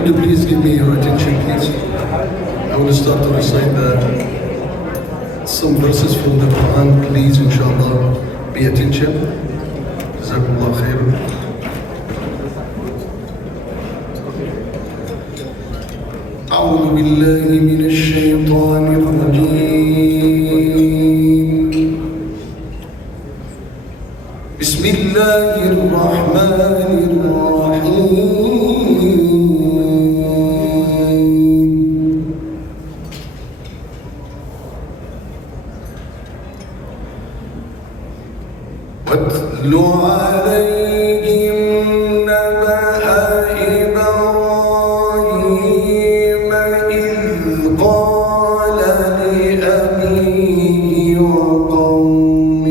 Could you please give me your attention, please? I will start to recite some verses from the Quran. Please, inshallah, pay attention. Jazakumullah khairan. أعوذ بالله من الشيطان الرجيم. بسم الله الرحمن الرحيم. واتل عليهم نبأ إبراهيم إذ قال لأبيه وقومه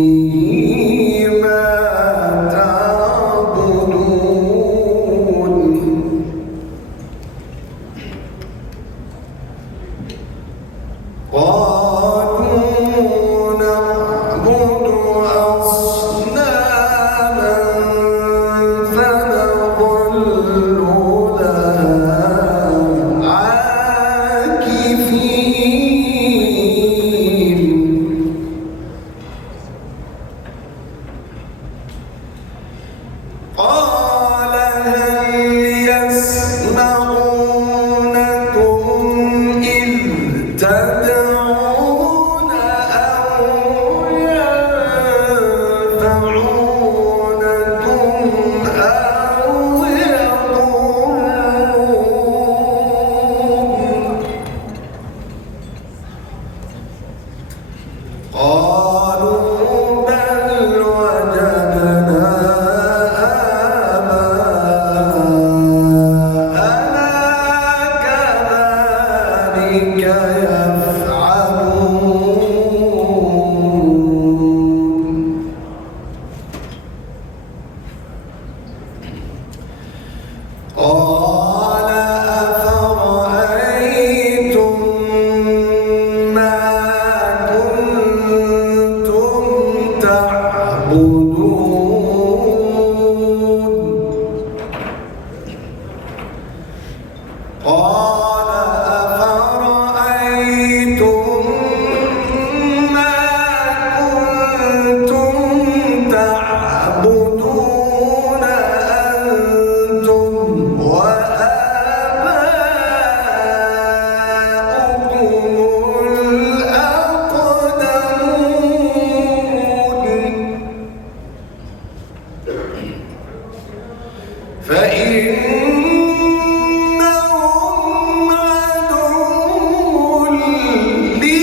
ما تعبدون. قالوا نعبد أصناما فنظل لها عاكفين. قال هل يسمعونكم إذ تدعون أو ينفعونكم أو يضرون. قالوا بل وجدنا آباءنا كذلك يفعلون. قال أفرأيتم ما كنتم تعبدون. قال أفرأيتم ما كنتم تعبدون أنتم وآباؤكم الأقدمون. فإنهم عدو لي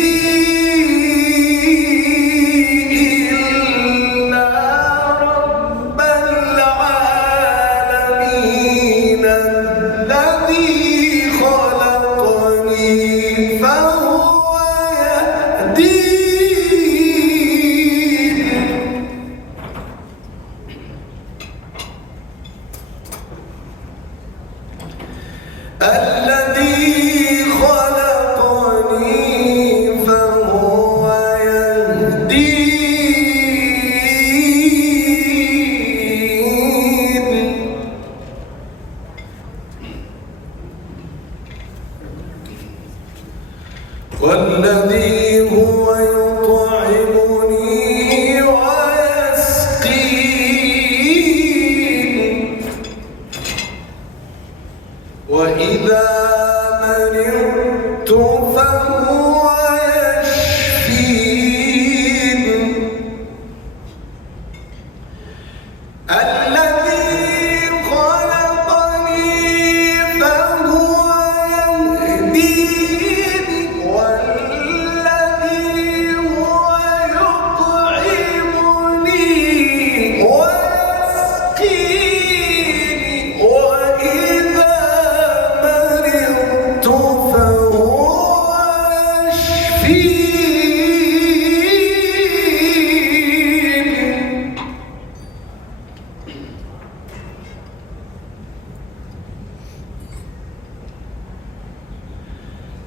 إلا رب العالمين الذي خلقني فهو يهدين. الذي خلقني فهو يهدين. والذي هو يطعمني ويسقين. وإذا مرضت فهو يشفين. الذي خلقني فهو يهدين. والذي هو يطعمني ويسقين. وإذا مرضت فهو يشفين.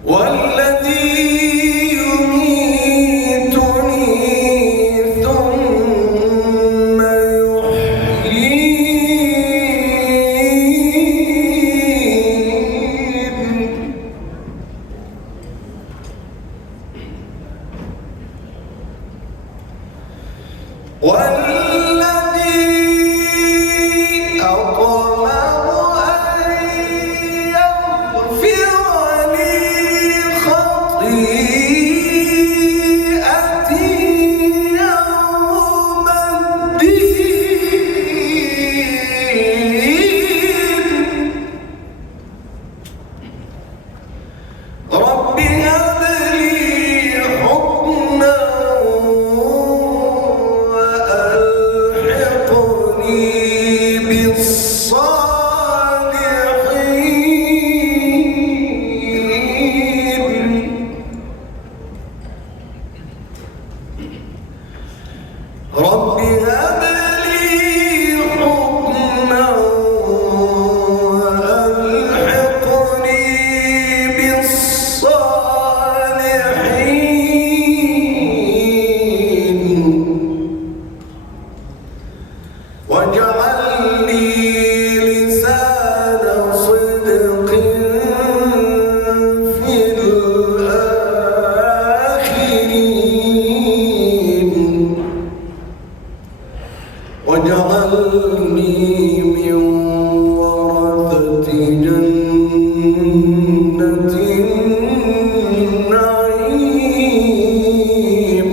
والذي يميتني ثم يحيين. رب هب لي حكما وألحقني بالصالحين واجعل لي لسان صدق في الآخرين واجعلني من ورثة جنة النعيم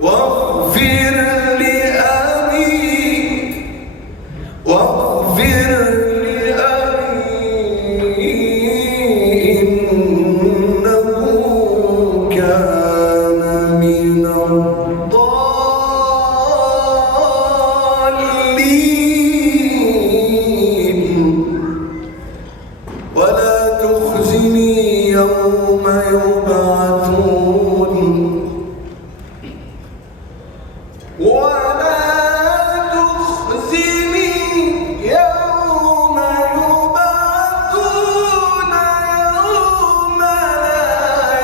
واغفر لأبي إنه كان من الضالين ولا تخزني يوم يبعثون ولا تخزني يوم يبعثون يوم لا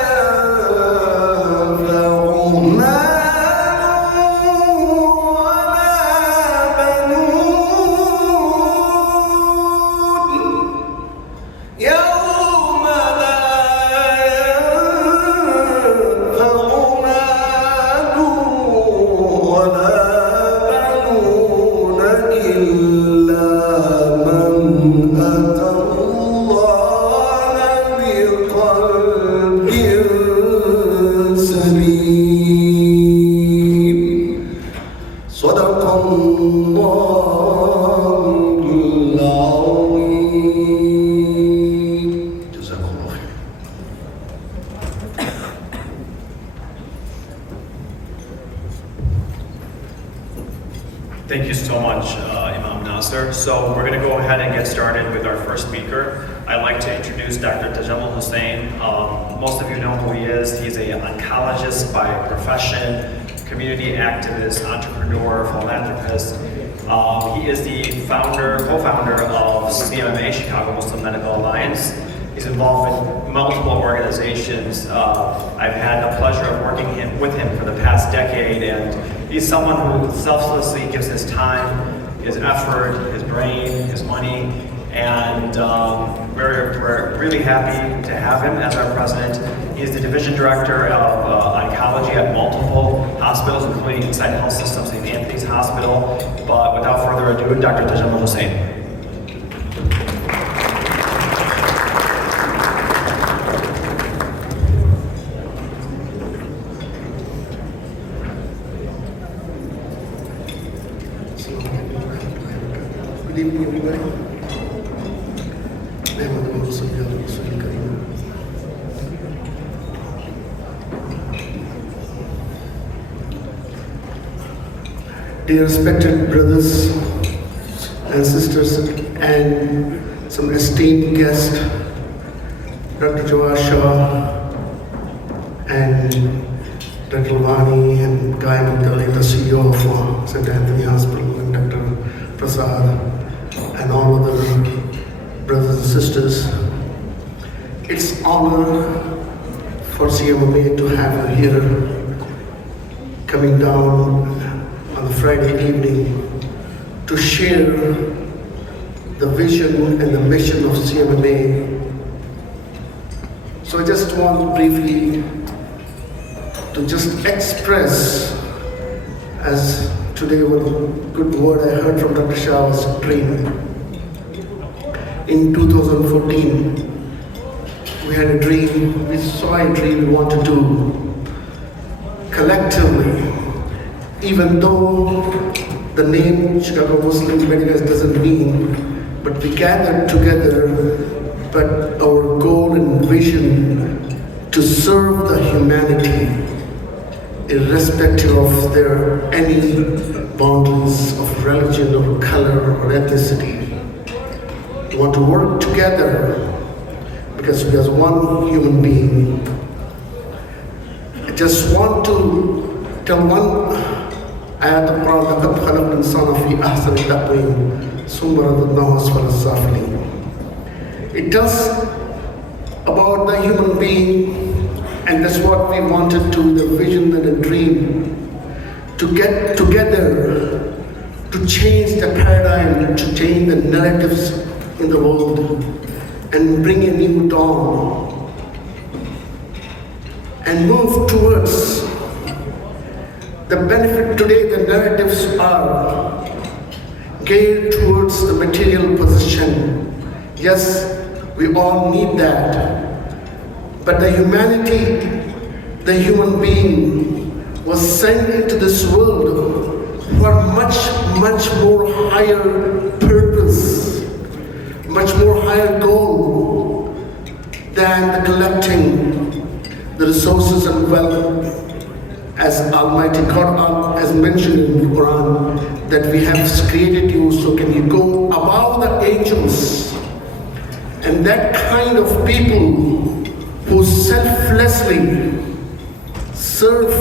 ينفع مال ولا بنون يوم لا ينفع مال ولا بنون إلا من أتى الله بقلب سليم صدق الله العظيم جزاكم الله خير. Thank you so much, Imam Nasser. So we're going to go ahead and get started with our first speaker. I'd like to introduce Dr. Tajammul Hussain. Most of you know who he is. He's an oncologist by profession, community activist, entrepreneur, philanthropist. He is the co-founder of CMMA, Chicago Muslim Medical Alliance. He's involved in multiple organizations. I've had the pleasure of working with him for the past decade, and he's someone who selflessly gives his time, his effort, his brain, his money, and we're really happy to have him as our president. He's the division director of oncology at multiple hospitals, including Inside Health Systems and Anthony's Hospital. But without further ado, Dr. Tajammul Hussain. Good evening, everybody. Dear respected brothers and sisters and some esteemed guests, Dr. Jawad Shah and Dr. Vani and Guy Mugdali, the CEO of St. Anthony Hospital, and Dr. Prasad, and all other brothers and sisters. It's honor for CMMA to have you here, coming down on a Friday evening to share the vision and the mission of CMMA. So I just want briefly to just express, as today one good word I heard from Dr. Shah was dream. In 2014, we had a dream, we saw a dream we want to do collectively, even though the name Chicago Muslim Medical doesn't mean, but we gathered together, but our goal and vision to serve the humanity irrespective of their any boundaries of religion or color or ethnicity. We want to work together because we are one human being. I just want to tell one ayat of Quran, لَقَدْ خَلَقْنَا الْإِنسَانَ فِي أَحْسَنِ تَقْوِيمٍ ثُمَّ رَدَدْنَاهُ أَسْفَلَ السَّافِلِينَ. It tells about the human being, and that's what we wanted to, the vision and the dream, to get together, to change the paradigm, to change the narratives in the world, and bring a new dawn, and move towards the benefit. Today the narratives are geared towards the material possession. Yes, we all need that, but the humanity, the human being was sent into this world for much more higher purpose, much more higher goal than the collecting the resources and wealth. As Almighty God has mentioned in the Quran, that we have created you, so can you go above the angels. And that kind of people who selflessly serve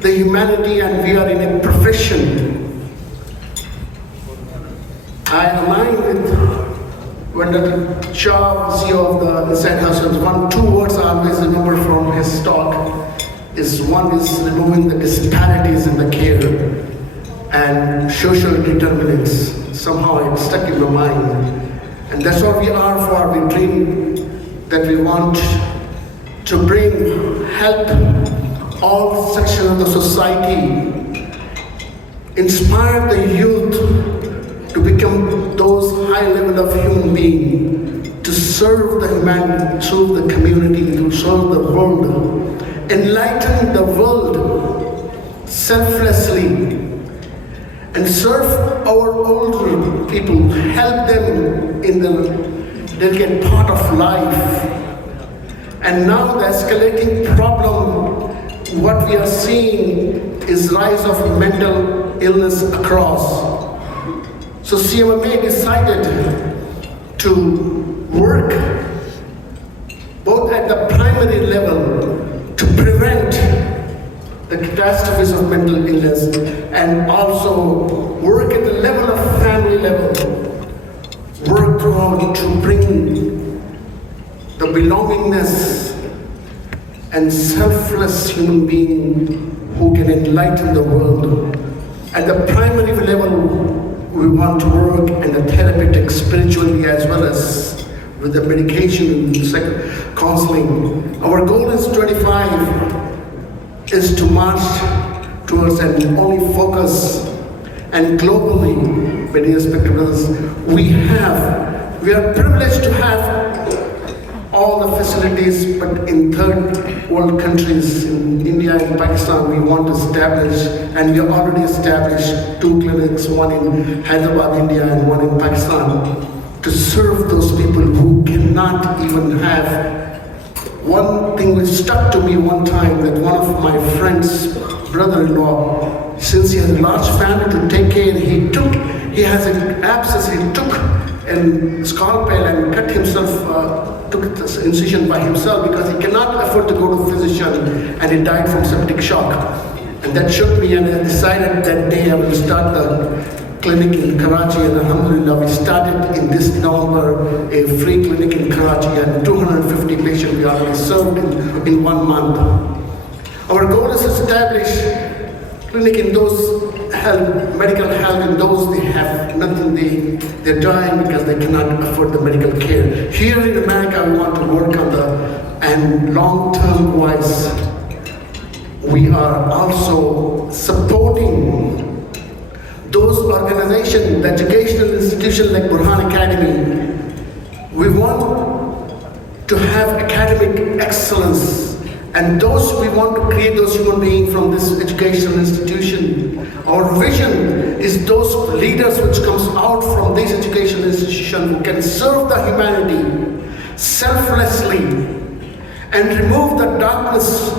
the humanity, and we are in a profession. I align with when the Shah, CEO of the Hussain House, two words I always remember from his talk. One is removing the disparities in the care and social determinants. Somehow it stuck in my mind. And that's what we are for. We dream that we want to bring help all sections of the society, inspire the youth to become those high level of human being, to serve the humanity, serve the community, to serve the world, enlighten the world selflessly, and serve our older people, help them in the delicate part of life. And now the escalating problem, what we are seeing is rise of mental illness across. So CMMA decided to work both at the primary level to prevent the catastrophes of mental illness, and also work at the level of family level, work throughout to bring the belongingness and selfless human being who can enlighten the world. At the primary level, we want to work in the therapeutic, spiritually, as well as with the medication and counseling. Our goal is 25 is to march towards and only focus, and globally, many respectables, we are privileged to have all the facilities, but in third world countries, in India and Pakistan, we want to establish, and we have already established 2 clinics, one in Hyderabad, India, and one in Pakistan, to serve those people who cannot even have. One thing which stuck to me one time, that one of my friend's brother-in-law, since he has a large family to take care, he has an abscess, he took a scalpel and cut himself, took this incision by himself because he cannot afford to go to physician, and he died from septic shock. And that shook me, and I decided that day I will start the clinic in Karachi, and alhamdulillah, we started in this November a free clinic in Karachi, and 250 patients we already served in 1 month. Our goal is to establish clinic in those medical health, in those they have nothing, they're dying because they cannot afford the medical care. Here in America, we want to work on and long-term wise, we are also supporting those organizations, the educational institutions like Burhan Academy. We want to have academic excellence, and we want to create those human beings from this educational institution. Our vision is those leaders which comes out from this educational institution who can serve the humanity selflessly and remove the darkness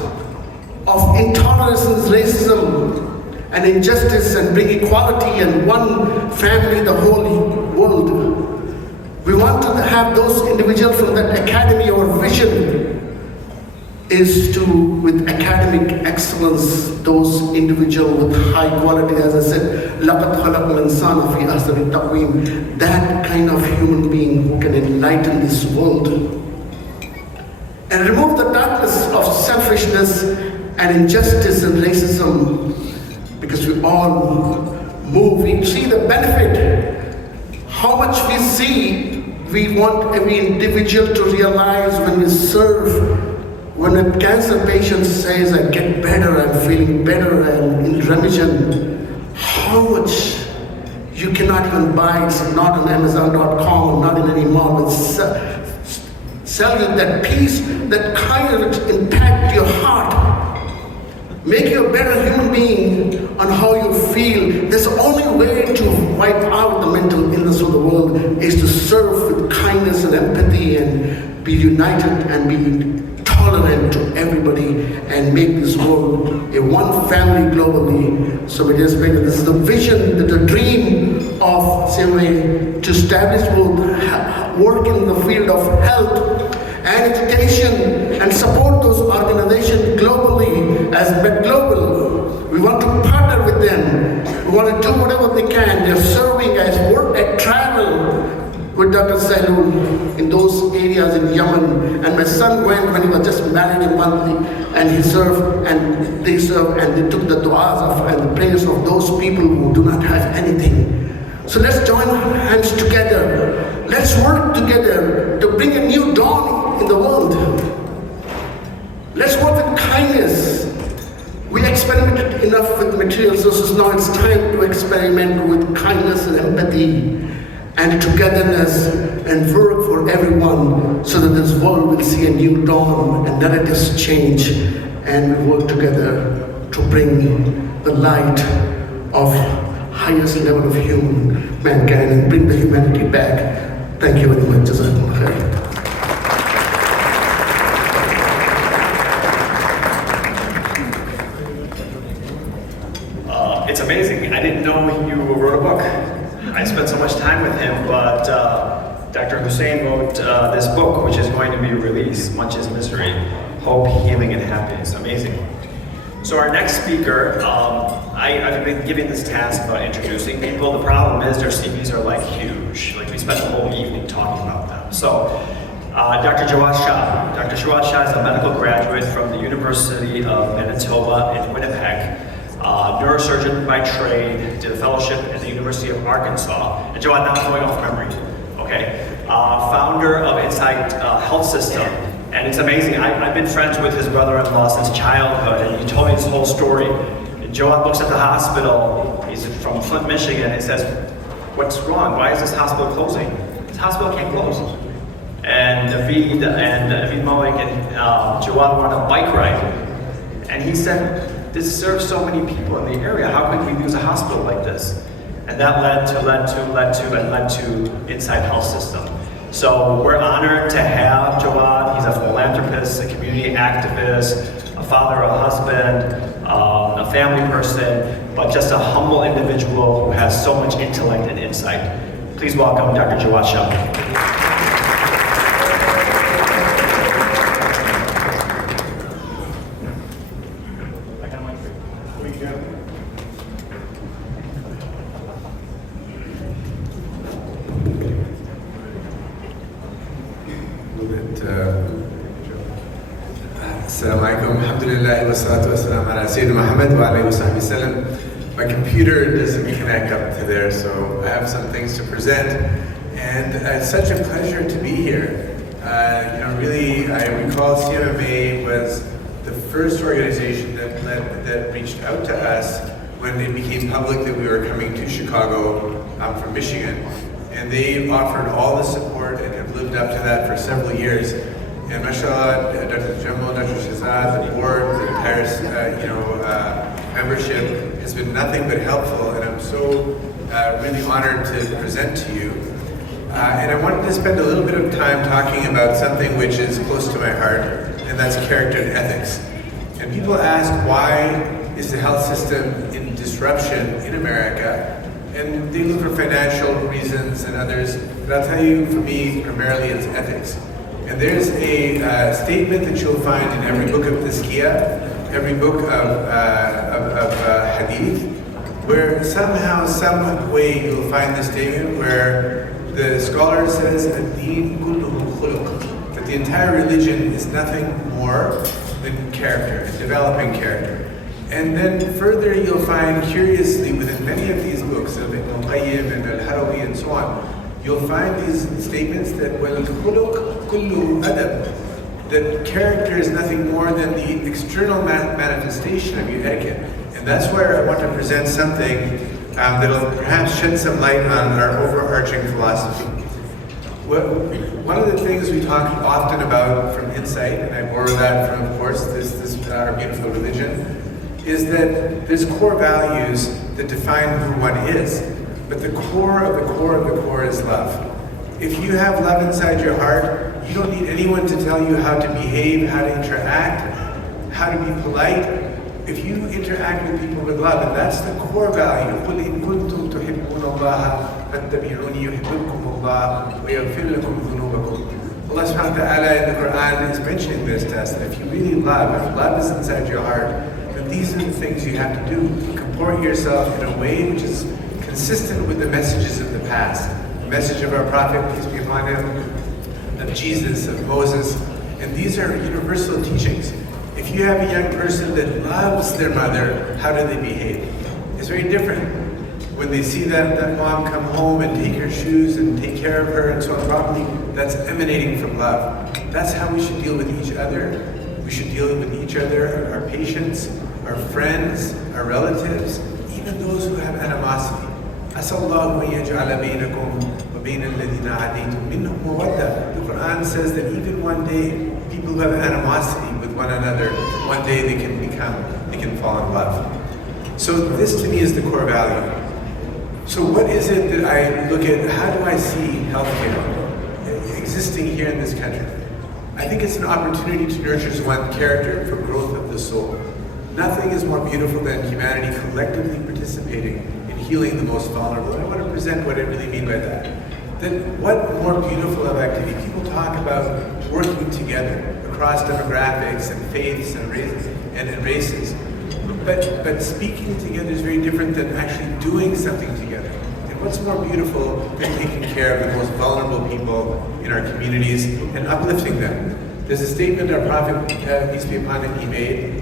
of intolerance and racism, and injustice and bring equality and one family, the whole world. We want to have those individuals from that academy. Our vision is to, with academic excellence, those individuals with high quality, as I said, لَقَدْ خَلَقْنَا الْإِنسَانَ فِي أَحْسَنِ تَقْوِيمٍ, that kind of human being who can enlighten this world and remove the darkness of selfishness and injustice and racism, because we all move, we see the benefit, how much we see. We want every individual to realize when we serve, when a cancer patient says, I get better, I'm feeling better, and in remission, how much you cannot even buy, it's not on Amazon.com, not in any mall, but sell you that peace, that kindness impact your heart, make you a better human being on how you feel. There's only way to wipe out the mental illness of the world is to serve with kindness and empathy and be united and be tolerant to everybody and make this world a one family globally. So it is bigger. This is the vision, the dream of CMMA, to establish both work in the field of health and education and support those organizations globally as Med Global. We want to partner with them. We want to do whatever they can. They're serving as work and travel with Dr. Salul in those areas in Yemen. And my son went when he was just married a month, and he served, and they served, and they took the du'as of and the prayers of those people who do not have anything. So let's join hands together. Let's work together to bring a new dawn in the world. Let's work with kindness. We experimented enough with material sources. Now it's time to experiment with kindness and empathy and togetherness and work for everyone so that this world will see a new dawn and narratives change, and we work together to bring the light of highest level of human mankind and bring the humanity back. Thank you very much. Jazakumullah khair. It's amazing. I didn't know you wrote a book. I spent so much time with him, but Dr. Hussain wrote this book, which is going to be released, Much is Misery, Hope, Healing, and Happiness. Amazing. So our next speaker, I've been giving this task about introducing people. The problem is their CVs are like huge. Like we spent the whole evening talking about them. So Dr. Jawad Shah. Dr. Jawad Shah is a medical graduate from the University of Manitoba in Winnipeg. Neurosurgeon by trade, did a fellowship at the University of Arkansas. And Jawad, now I'm going off memory, okay? Founder of Insight Health System. And it's amazing, I've been friends with his brother-in-law since childhood, and he told me this whole story. And Jawad looks at the hospital, he's from Flint, Michigan, and says, what's wrong? Why is this hospital closing? This hospital can't close. And David Malik and Jawad were on a bike ride. And he said, this serves so many people in the area. How could we use a hospital like this? And that led to Insight Health System. So we're honored to have Jawad. He's a philanthropist, a community activist, a father, a husband, a family person, but just a humble individual who has so much intellect and insight. Please welcome Dr. Jawad Shah. Assalamu alaikum, alhamdulillah, wa salatu wa salam ala Sayyidina Muhammad wa alayhi wa sahbihi sallam. My computer doesn't connect up to there, so I have some things to present. And it's such a pleasure to be here. Really, I recall CMMA was the first organization that reached out to us when it became public that we were coming to Chicago from Michigan. And they offered all the support and have lived up to that for several years. And mashallah, Dr. Tajammul, Dr. Shahzad, the board, the entire membership has been nothing but helpful, and I'm so really honored to present to you. And I wanted to spend a little bit of time talking about something which is close to my heart, and that's character and ethics. And people ask, why is the health system in disruption in America? And they look for financial reasons and others, but I'll tell you, for me, primarily it's ethics. And there's a statement that you'll find in every book of Tazkiyah, every book of Hadith, where somehow, some way you'll find the statement where the scholar says, "Ad-deen kulluhu khuluq," that the entire religion is nothing more than character, developing character. And then further you'll find, curiously, within many of these books of Ibn al-Qayyim and al-Harawi and so on, you'll find these statements that wal-khuluq kullu adab, that character is nothing more than the external manifestation of your etiquette. And that's where I want to present something that'll perhaps shed some light on our overarching philosophy. One of the things we talk often about from Insight, and I borrow that from, of course, this our beautiful religion, is that there's core values that define who one is. But the core of the core of the core is love. If you have love inside your heart, you don't need anyone to tell you how to behave, how to interact, how to be polite. If you interact with people with love, and that's the core value. قُلْ إِن كُنْتُمْ تُحِبُّونَ اللَّهَ فَاتَّبِعُونِي يُحِبِّبْكُمُ اللَّهُ وَيَغْفِرْ لَكُمْ ذُنُوبَكُمْ. Allah subhanahu wa ta'ala in the Quran is mentioning this to us, that if you really love, if love is inside your heart, then these are the things you have to do. Comport yourself in a way which is consistent with the messages of the past. The message of our Prophet, peace be upon him, of Jesus, of Moses, and these are universal teachings. If you have a young person that loves their mother, how do they behave? It's very different. When they see that mom come home and take her shoes and take care of her and so on properly, that's emanating from love. That's how we should deal with each other. We should deal with each other, our patients, our friends, our relatives, even those who have animosity. أَسَى اللَّهُ أَن يَجْعَلَ بَيْنَكُمْ وَبَيْنَ الَّذِينَ عَادَيْتُم مِّنْهُمْ مَوَدَّةً. The Quran says that even one day, people who have animosity with one another, one day they can fall in love. So this to me is the core value. So what is it that I look at, how do I see healthcare existing here in this country? I think it's an opportunity to nurture one's character for growth of the soul. Nothing is more beautiful than humanity collectively participating in healing the most vulnerable. And I want to present what I really mean by that. Then what more beautiful of activity? People talk about working together across demographics and faiths and races. But speaking together is very different than actually doing something together. And what's more beautiful than taking care of the most vulnerable people in our communities and uplifting them? There's a statement our Prophet, peace be upon him, he made.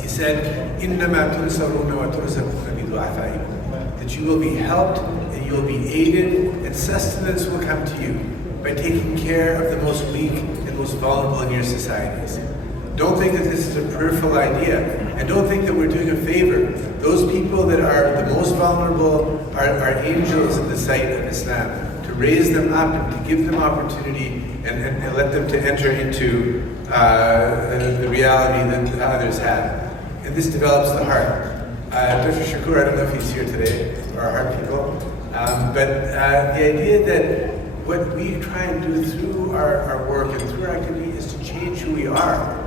He said, إِنَّمَا تُنْصَرُونَ وَتُرْزَقُونَ بِدُعَفَائِكُم, that you will be helped and you will be aided and sustenance will come to you by taking care of the most weak and most vulnerable in your societies. Don't think that this is a peripheral idea, and don't think that we're doing a favor. Those people that are the most vulnerable are angels in the sight of Islam, to raise them up and to give them opportunity and let them to enter into the reality that others have. And this develops the heart. Dr. Shakur, I don't know if he's here today, or our heart people, but the idea that what we try and do through our work and through our activity is to change who we are.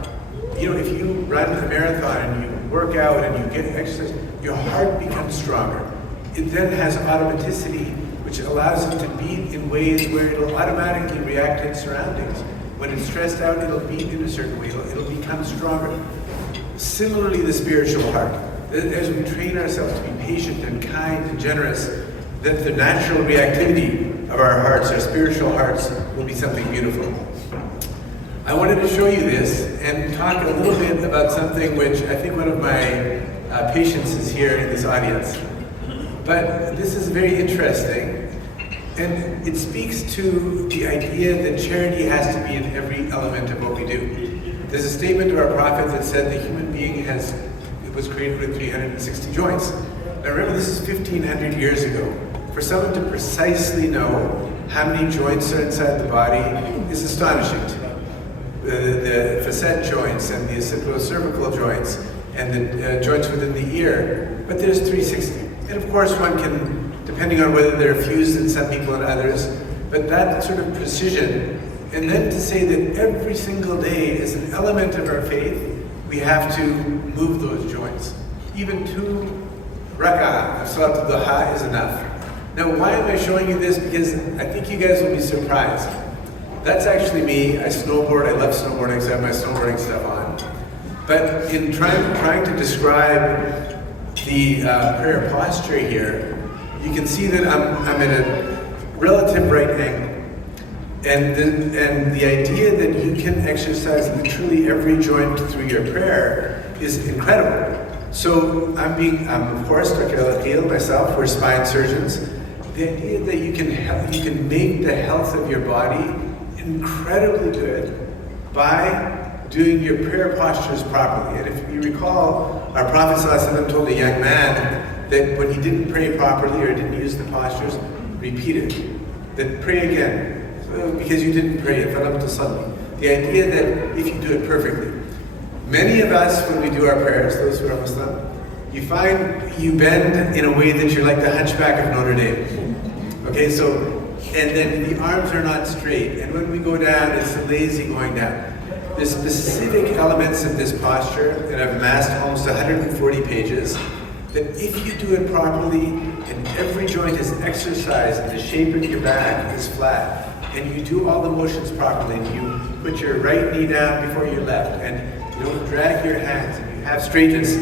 You know, if you run a marathon and you work out and you get exercise, your heart becomes stronger. It then has automaticity, which allows it to beat in ways where it'll automatically react to its surroundings. When it's stressed out, it'll beat in a certain way. It'll become stronger. Similarly, the spiritual heart. As we train ourselves to be patient and kind and generous, that the natural reactivity of our hearts, our spiritual hearts, will be something beautiful. I wanted to show you this and talk a little bit about something which I think one of my patients is here in this audience. But this is very interesting, and it speaks to the idea that charity has to be in every element of what we do. There's a statement of our Prophet that said the human being was created with 360 joints. Now remember, this is 1,500 years ago. For someone to precisely know how many joints are inside the body is astonishing to me. The facet joints and the acipitocervical joints and the joints within the ear, but there's 360. And of course one can, depending on whether they're fused in some people and others, but that sort of precision, and then to say that every single day as an element of our faith, we have to move those joints. even 2 rak'ah of Salat al-Duha is enough. Now, why am I showing you this? Because I think you guys will be surprised. That's actually me. I snowboard. I love snowboarding, so I have my snowboarding stuff on. But in trying to describe the prayer posture here, you can see that I'm at a relative right angle. And the idea that you can exercise literally every joint through your prayer is incredible. So I'm of course, Dr. Al-Aqil, myself, we're spine surgeons. The idea that you can make the health of your body incredibly good by doing your prayer postures properly. And if you recall, our Prophet ﷺ told a young man that when he didn't pray properly or didn't use the postures, repeat it. Then pray again. Because you didn't pray it, فَلَمْ تُصَلِّ. The idea that if you do it perfectly. Many of us, when we do our prayers, those who are Muslim, you find you bend in a way that you're like the hunchback of Notre Dame. Okay, so, and then the arms are not straight. And when we go down, it's lazy going down. There's specific elements of this posture that I've amassed almost 140 pages, that if you do it properly, and every joint is exercised, and the shape of your back is flat, and you do all the motions properly, and you put your right knee down before your left, and you don't drag your hands, and you have straightness,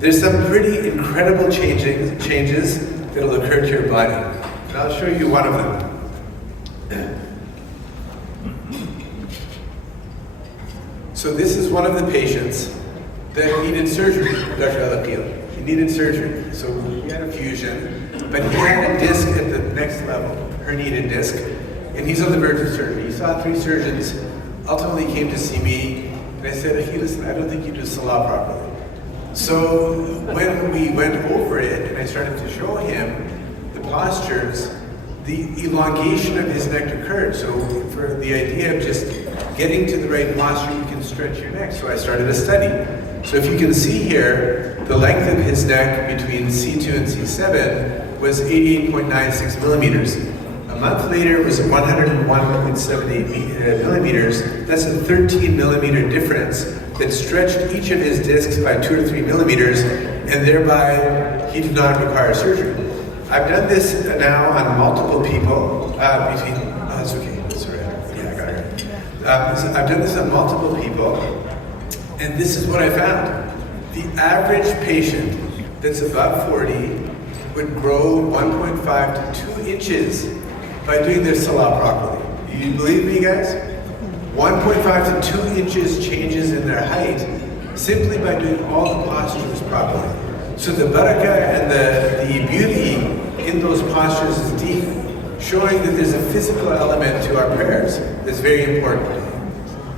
there's some pretty incredible changes that'll occur to your body. And I'll show you one of them. So this is one of the patients that needed surgery, Dr. Al-Aqil. He needed surgery. So he had a fusion, but he had a disc at the next level, herniated disc, and he's on the verge of surgery. He saw 3 surgeons, ultimately came to see me, and I said, hey, listen, I don't think you do Salah properly. So when we went over it, and I started to show him the postures, the elongation of his neck occurred. So for the idea of just getting to the right posture, you can stretch your neck. So I started a study. So if you can see here, the length of his neck between C2 and C7 was 88.96 millimeters. A month later, it was 101.78 millimeters. That's a 13 millimeter difference that stretched each of his discs by 2 or 3 millimeters, and thereby he did not require surgery. I've done this now on multiple people it's okay, it's all right. Yeah, I got it. So I've done this on multiple people, and this is what I found. The average patient that's above 40 would grow 1.5 to 2 inches by doing their Salah properly. Do you believe me, guys? 1.5 to 2 inches changes in their height simply by doing all the postures properly. So the barakah and the beauty in those postures is deep, showing that there's a physical element to our prayers that's very important.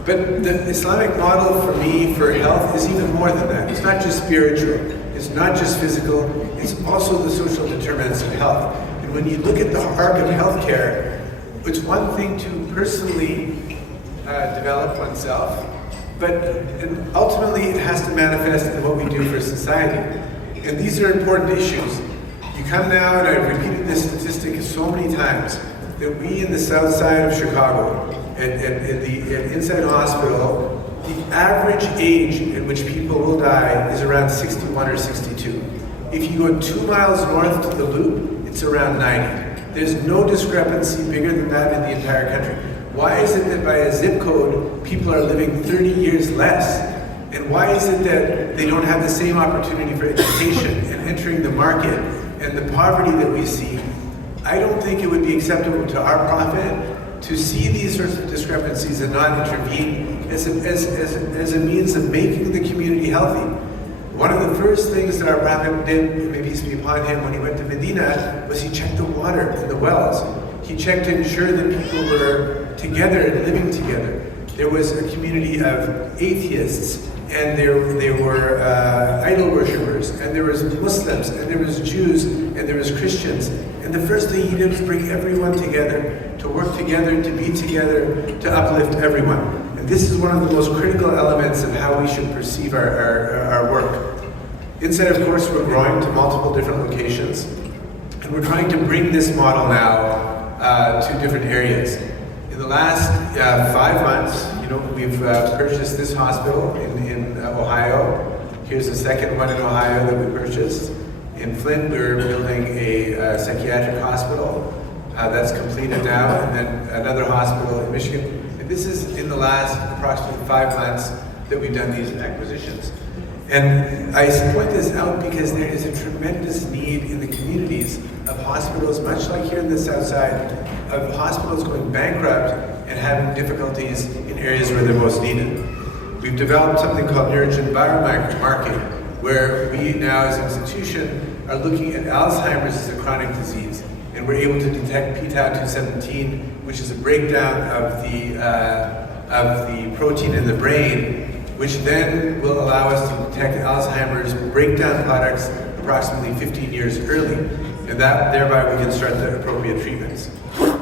But the Islamic model for me for health is even more than that. It's not just spiritual, it's not just physical, it's also the social determinants of health. And when you look at the arc of healthcare, it's one thing to personally develop oneself, but ultimately it has to manifest in what we do for society. And these are important issues. You come now, and I've repeated this statistic so many times, that we in the south side of Chicago, at Inside Hospital, the average age in which people will die is around 61 or 62. If you go 2 miles north to the Loop, it's around 90. There's no discrepancy bigger than that in the entire country. Why is it that by a zip code, people are living 30 years less? And why is it that they don't have the same opportunity for education and entering the market and the poverty that we see? I don't think it would be acceptable to our Prophet to see these sorts of discrepancies and not intervene as a means of making the community healthy. One of the first things that our Prophet did, may peace be upon him, when he went to Medina, was he checked the water in the wells. He checked to ensure that people were together and living together. There was a community of atheists, and there were idol worshippers, and there was Muslims, and there was Jews, and there was Christians. And the first thing he did was bring everyone together, to work together, to be together, to uplift everyone. And this is one of the most critical elements of how we should perceive our work. Inside, of course, we're growing to multiple different locations, and we're trying to bring this model now to different areas. In the last 5 months, we've purchased this hospital in Ohio. Here's the second one in Ohio that we purchased. In Flint, we're building a psychiatric hospital. That's completed now, and then another hospital in Michigan. And this is in the last approximately 5 months that we've done these acquisitions. And I point this out because there is a tremendous need in the communities of hospitals, much like here in the South Side, of hospitals going bankrupt and having difficulties in areas where they're most needed. We've developed something called Neurogen Biomarking, where we now as an institution are looking at Alzheimer's as a chronic disease. And we're able to detect p-tau217, which is a breakdown of the protein in the brain, which then will allow us to detect Alzheimer's breakdown products approximately 15 years early. And that thereby we can start the appropriate treatments.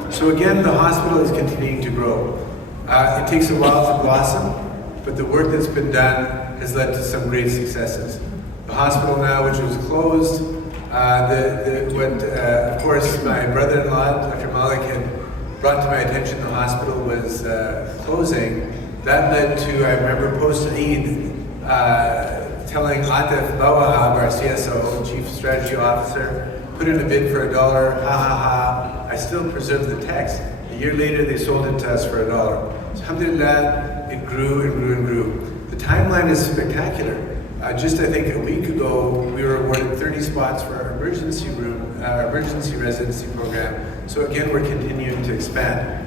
So again, the hospital is continuing to grow. It takes a while to blossom, but the work that's been done has led to some great successes. The hospital now, which was closed, of course, my brother-in-law, Dr. Malik, had brought to my attention the hospital was closing. That led to, I remember post-Eid, telling Atif Bawahab, our CSO, Chief Strategy Officer, put in a bid for $1, ha ha ha. I still preserve the text. A year later, they sold it to us for $1. So, alhamdulillah, it grew and grew and grew. The timeline is spectacular. Just I think a week ago, we were awarded 30 spots for our emergency room, emergency residency program. So again, we're continuing to expand.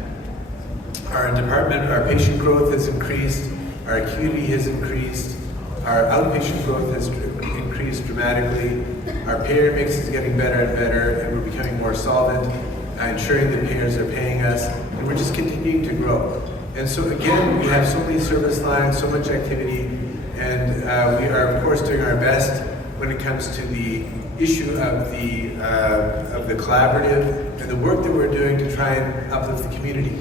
Our department, our patient growth has increased, our acuity has increased, our outpatient growth has increased dramatically, our payer mix is getting better and better, and we're becoming more solvent, ensuring the payers are paying us, and we're just continuing to grow. And so again, we have so many service lines, so much activity, and we are, of course, doing our best when it comes to the issue of the collaborative and the work that we're doing to try and uplift the community.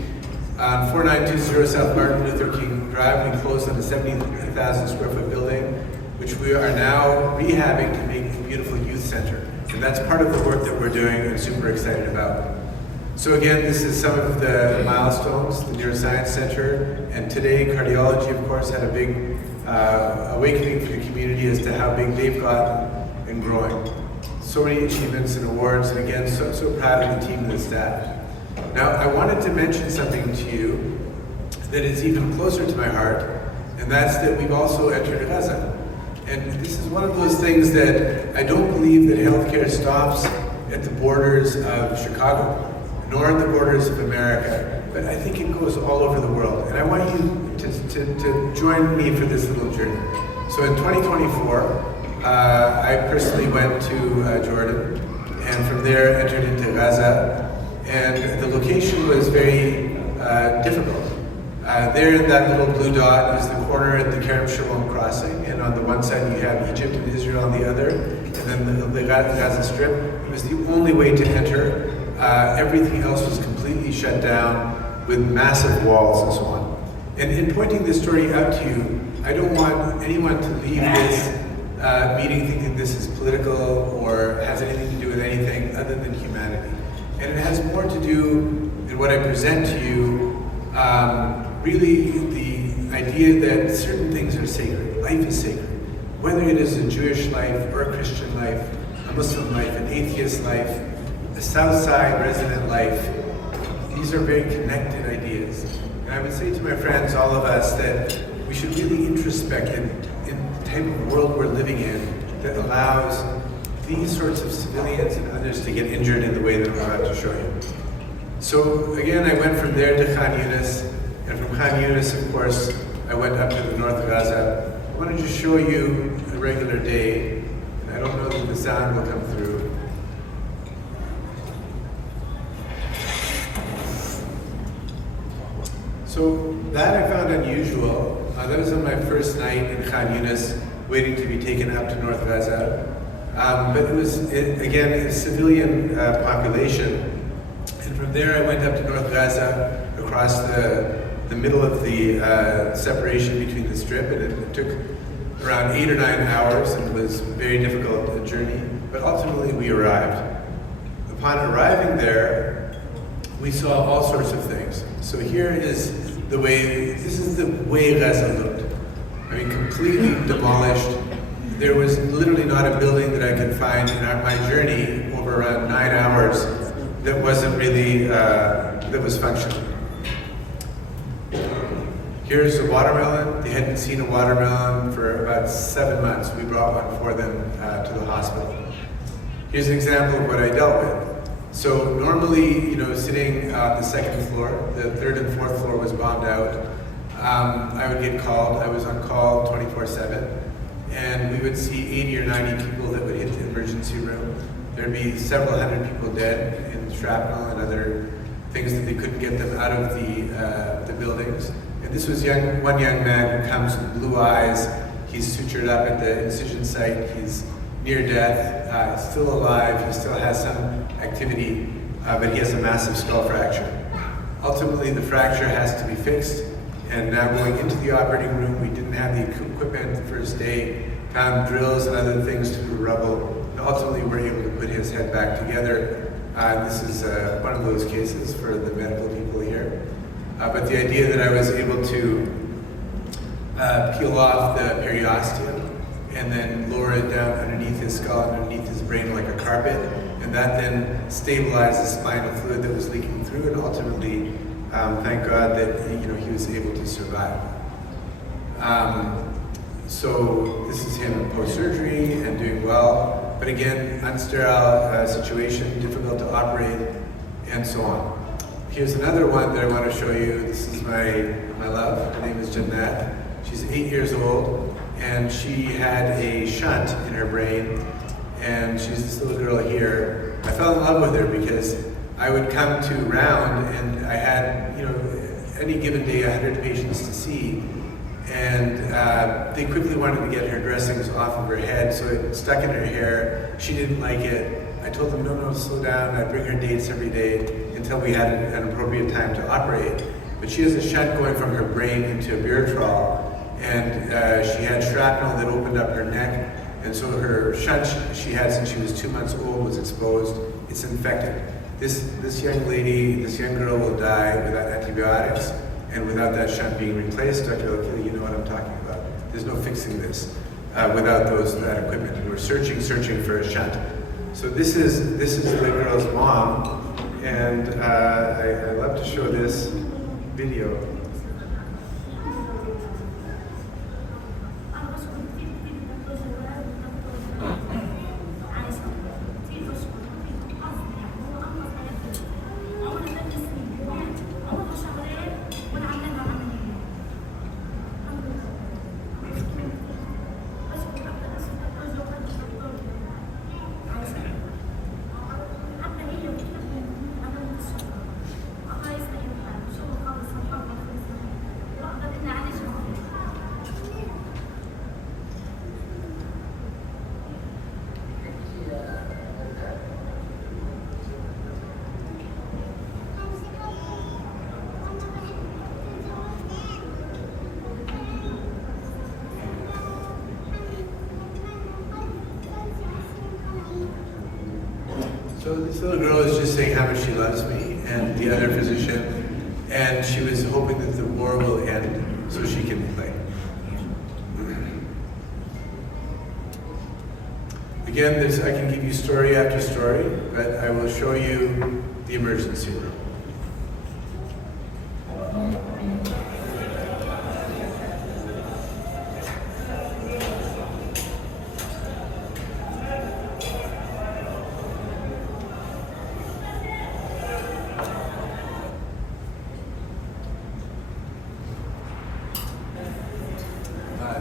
On 4920 South Martin Luther King Drive, we closed on a 70,000 square foot building, which we are now rehabbing to make a beautiful youth center. And that's part of the work that we're doing and super excited about. So again, this is some of the milestones, the Neuroscience Center, and today cardiology, of course, had a big awakening for the community as to how big they've gotten and growing. So many achievements and awards, and again, so proud of the team and the staff. Now, I wanted to mention something to you that is even closer to my heart, and that's that we've also entered Gaza. And this is one of those things that I don't believe that healthcare stops at the borders of Chicago, nor at the borders of America, but I think it goes all over the world. And I want you to join me for this little journey. So in 2024, I personally went to Jordan, and from there entered into Gaza, and the location was very difficult. There in that little blue dot is the corner at the Kerem Shalom crossing, and on the one side you have Egypt and Israel on the other, and then the Gaza Strip. It was the only way to enter. Everything else was completely shut down with massive walls and so on. And in pointing this story out to you, I don't want anyone to leave this meeting thinking this is political or has anything to do with anything other than humanity. And it has more to do in what I present to you, really the idea that certain things are sacred. Life is sacred. Whether it is a Jewish life or a Christian life, a Muslim life, an atheist life, a South Side resident life, these are very connected ideas. And I would say to my friends, all of us, that we should really introspect in the type of world we're living in that allows these sorts of civilians and others to get injured in the way that I'm about to show you. So again, I went from there to Khan Yunis, and from Khan Yunis, of course, I went up to the north of Gaza. I want to just show you a regular day, and I don't know that the sound will come through. So that I found unusual. That was on my first night in Khan Yunis, waiting to be taken up to North Gaza. But it was, again, a civilian population. And from there I went up to North Gaza, across the middle of the separation between the strip, and it took around 8 or 9 hours, and it was a very difficult journey. But ultimately we arrived. Upon arriving there, we saw all sorts of things. So here is this is the way Gaza looked. I mean, completely demolished, There was literally not a building that I could find in my journey over around 9 hours that wasn't really, that was functioning. Here's a watermelon. They hadn't seen a watermelon for about 7 months. We brought one for them to the hospital. Here's an example of what I dealt with. So normally, sitting on the second floor, the third and fourth floor was bombed out. I would get called. I was on call 24/7. And we would see 80 or 90 people that would hit the emergency room. There'd be several hundred people dead in shrapnel and other things that they couldn't get them out of the buildings. And this was one young man who comes with blue eyes. He's sutured up at the incision site. He's near death, still alive. He still has some activity, but he has a massive skull fracture. Ultimately, the fracture has to be fixed. And now going into the operating room, we didn't have the equipment the first day, found drills and other things to rubble, and ultimately we're able to put his head back together. This is one of those cases for the medical people here. But the idea that I was able to peel off the periosteum and then lower it down underneath his skull, underneath his brain like a carpet, and that then stabilized the spinal fluid that was leaking through, and ultimately, thank God that he was able to survive. So this is him post-surgery and doing well, but again, unsterile situation, difficult to operate, and so on. Here's another one that I want to show you. This is my love. Her name is Jannat. She's 8 years old, and she had a shunt in her brain, and she's this little girl here. I fell in love with her because I would come to round, and I had, any given day 100 patients to see, and they quickly wanted to get her dressings off of her head, so it stuck in her hair. She didn't like it. I told them, no, slow down. I'd bring her dates every day until we had an appropriate time to operate. But she has a shunt going from her brain into a beer trawl, and she had shrapnel that opened up her neck, and so her shunt she had since she was 2 months old was exposed. It's infected. This young lady, this young girl will die without antibiotics and without that shunt being replaced. Dr. Lokili, you know what I'm talking about. There's no fixing this without that equipment. And we're searching for a shunt. So this is the girl's mom, and I love to show this video. So this little girl is just saying how much she loves me and the other physician, and she was hoping that the war will end so she can play. Again, I can give you story after story, but I will show you the emergency room.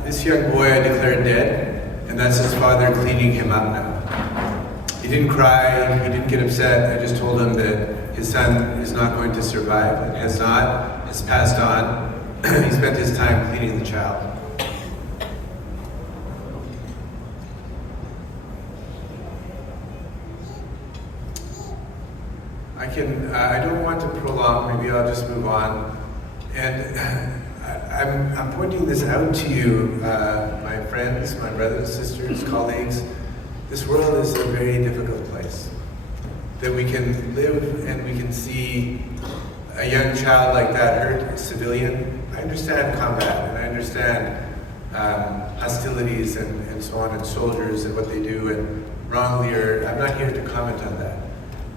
This young boy I declared dead, and that's his father cleaning him up now. He didn't cry, he didn't get upset. I just told him that his son is not going to survive, and has not, has passed on. He spent his time cleaning the child. I don't want to prolong, maybe I'll just move on. And I'm pointing this out to you, my friends, my brothers, sisters, colleagues. This world is a very difficult place. That we can live and we can see a young child like that hurt, a civilian. I understand combat and I understand hostilities and and so on, and soldiers and what they do, and wrongly, or I'm not here to comment on that.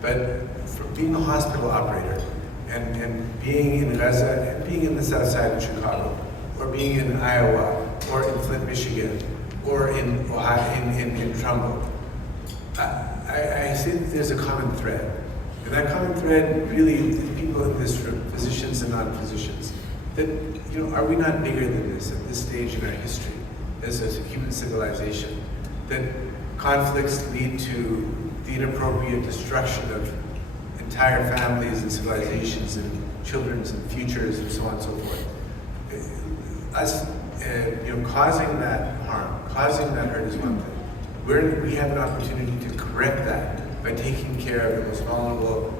But for being a hospital operator, and being in Gaza, and being in the south side of Chicago, or being in Iowa, or in Flint, Michigan, or in Ohio, in Trumbull, I see that there's a common thread. And that common thread really, people in this room, physicians and non-physicians, that, are we not bigger than this at this stage in our history as a human civilization? That conflicts lead to the inappropriate destruction of entire families and civilizations and children's and futures and so on and so forth. Us, causing that harm, causing that hurt is one thing. We have an opportunity to correct that by taking care of the most vulnerable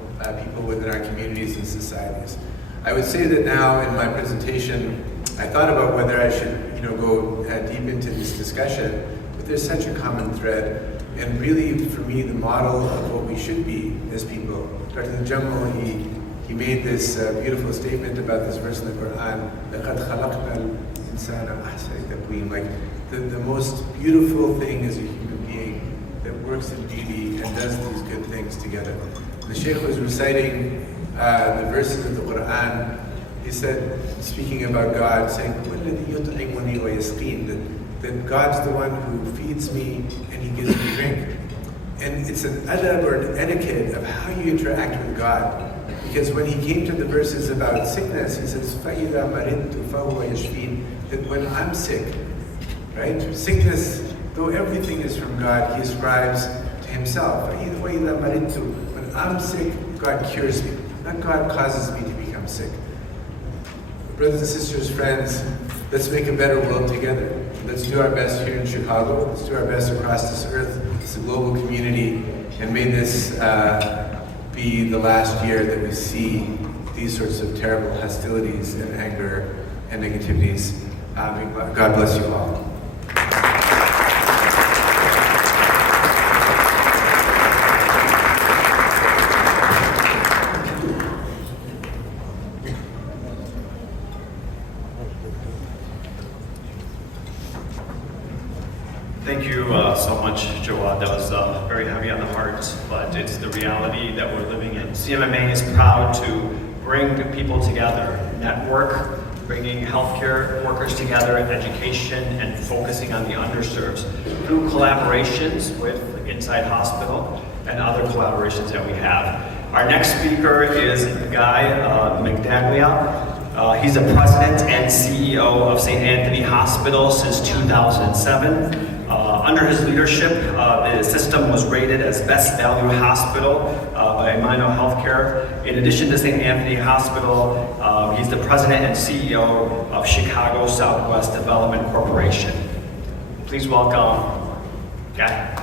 people within our communities and societies. I would say that now in my presentation, I thought about whether I should, go deep into this discussion, but there's such a common thread, and really, for me, the model of what we should be as people. Dr. Tajammul, he made this beautiful statement about this verse in the Quran, لَقَدْ خَلَقْنَا الْإِنسَانَ أَحْسَنَ تَقْوِيمٍ. Like, the most beautiful thing is a human being that works in beauty and does these good things together. The Sheikh was reciting the verses of the Quran. He said, speaking about God, saying, وَالَّذِي يُطْعِمُنِي وَيَسْقِينِ, that God's the one who feeds me and He gives me drink. And it's an adab or an etiquette of how you interact with God. Because when he came to the verses about sickness, he says, فَإِذَا مَرِضْتُ فَهُوَ يَشْفِينِ, that when I'm sick, right? Sickness, though everything is from God, he ascribes to himself. وَإِذَا مَرِضْتُ, when I'm sick, God cures me. Not God causes me to become sick. Brothers and sisters, friends, let's make a better world together. Let's do our best here in Chicago. Let's do our best across this earth. It's a global community. And may this be the last year that we see these sorts of terrible hostilities and anger and negativities. God bless you all. Thank you so much, Jawad. That was very heavy on the heart, but it's the reality that we're living in. CMMA is proud to bring people together, network, bringing healthcare workers together in education and focusing on the underserved through collaborations with Inside Hospital and other collaborations that we have. Our next speaker is Guy McDaglia. He's the president and CEO of St. Anthony Hospital since 2007. Under his leadership, the system was rated as Best Value Hospital by Mino Healthcare. In addition to St. Anthony Hospital, he's the president and CEO of Chicago Southwest Development Corporation. Please welcome Guy.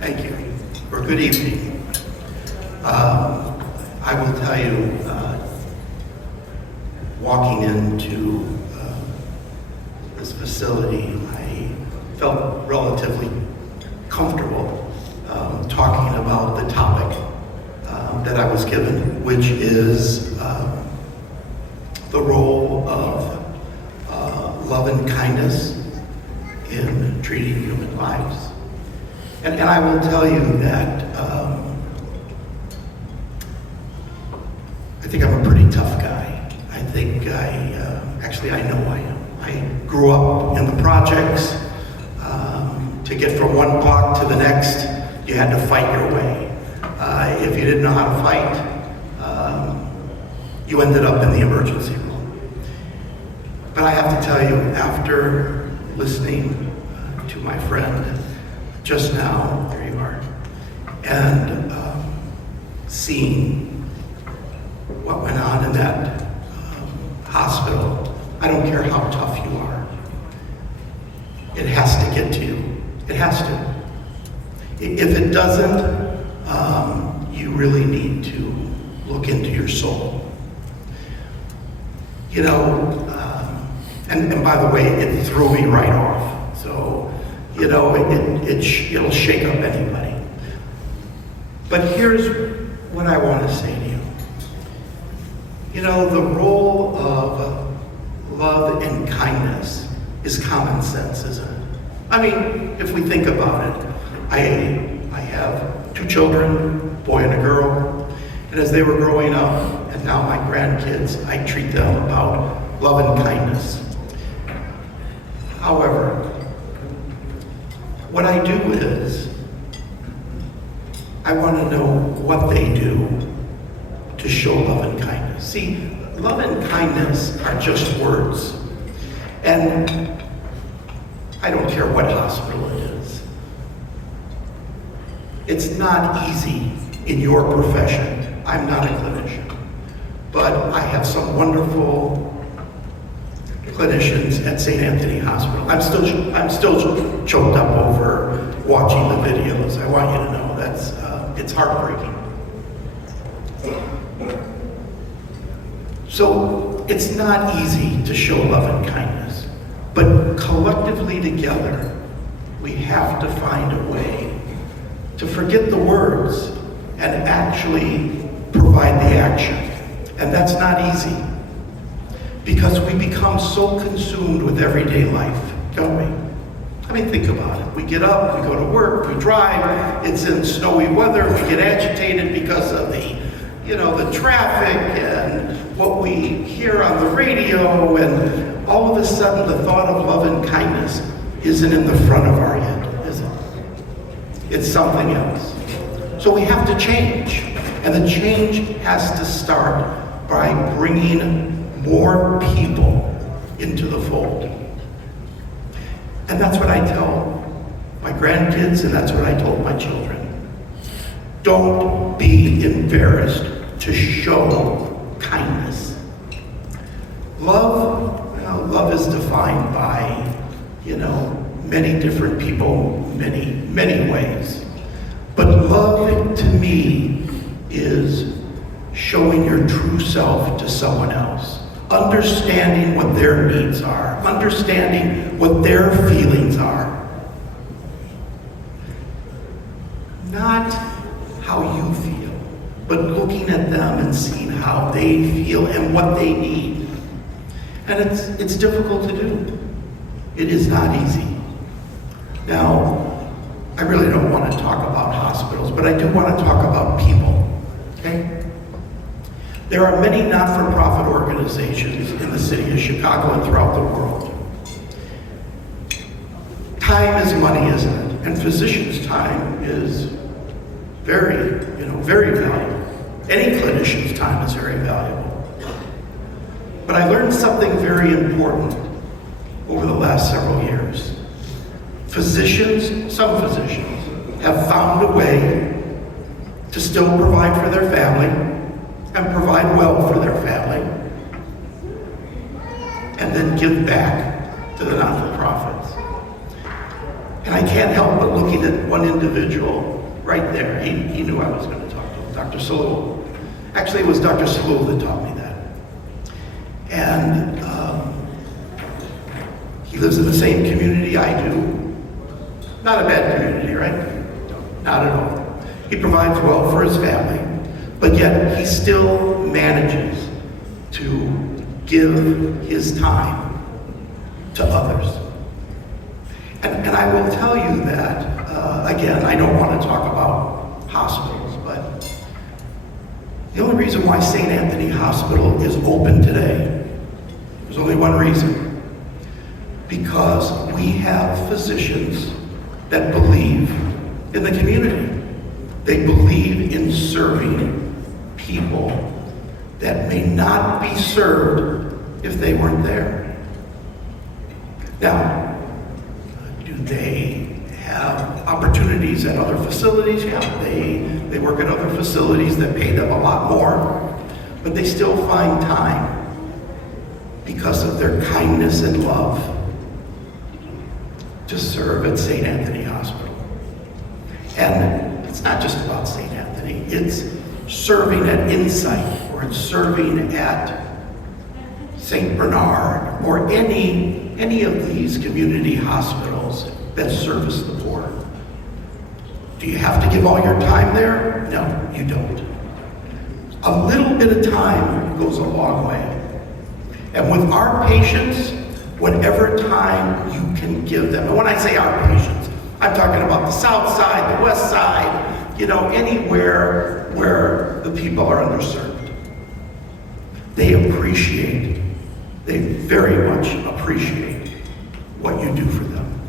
Thank you, or good evening. I will tell you, walking into this facility, I felt relatively comfortable talking about the topic that I was given, which is the role of love and kindness in treating human lives. And I will tell you that I think I'm a pretty tough guy. I think I know I am. I grew up in the projects. To get from one block to the next, you had to fight your way. If you didn't know how to fight, you ended up in the emergency room. But I have to tell you, after listening to my friend just now, there you are, and seeing what went on in that hospital, I don't care how tough you are. It has to get to you. It has to. If it doesn't, really need to look into your soul. You know, and by the way, it threw me right off. So, you know, it'll shake up anybody. But here's what I want to say to you. You know, the role of love and kindness is common sense, isn't it? I mean, if we think about it, I have 2 children, boy and a girl, and as they were growing up, and now my grandkids, I treat them about love and kindness. However, what I do is, I want to know what they do to show love and kindness. See, love and kindness are just words. And I don't care what hospital it is. It's not easy in your profession. I'm not a clinician. But I have some wonderful clinicians at St. Anthony Hospital. I'm still choked up over watching the videos. I want you to know that's it's heartbreaking. So it's not easy to show love and kindness, but collectively together, we have to find a way to forget the words and actually provide the action. And that's not easy, because we become so consumed with everyday life, don't we? I mean, think about it. We get up, we go to work, we drive, it's in snowy weather, we get agitated because of the traffic and what we hear on the radio, and all of a sudden the thought of love and kindness isn't in the front of our head, is it? It's something else. So we have to change, and the change has to start by bringing more people into the fold. And that's what I tell my grandkids, and that's what I told my children. Don't be embarrassed to show kindness. Love is defined by, many different people, many ways. But love to me is showing your true self to someone else. Understanding what their needs are, understanding what their feelings are. Not how you feel, but looking at them and seeing how they feel and what they need. And it's difficult to do. It is not easy. Now, I really don't want to talk about hospitals, but I do want to talk about people, okay? There are many not-for-profit organizations in the city of Chicago and throughout the world. Time is money, isn't it? And physicians' time is very valuable. Any clinician's time is very valuable. But I learned something very important over the last several years. Some physicians, have found a way to still provide for their family and provide well for their family, and then give back to the not-for-profits. And I can't help but looking at one individual right there. He knew I was going to talk to him, Dr. Salul. Actually, it was Dr. Salul that taught me that. And he lives in the same community I do. Not a bad community, right? Not at all. He provides well for his family, but yet he still manages to give his time to others. And I will tell you that, again, I don't want to talk about hospitals, but the only reason why St. Anthony Hospital is open today, there's only one reason. Because we have physicians that believe in the community. They believe in serving people that may not be served if they weren't there. Now, do they have opportunities at other facilities? Yeah, they work at other facilities that pay them a lot more, but they still find time because of their kindness and love to serve at St. Anthony Hospital. And it's not just about St. Anthony, it's serving at Insight or serving at St. Bernard or any of these community hospitals that service the poor. Do you have to give all your time there? No, you don't. A little bit of time goes a long way. And with our patients, whatever time you can give them, and when I say our patients, I'm talking about the South Side, the West Side, you know, anywhere where the people are underserved. They very much appreciate what you do for them.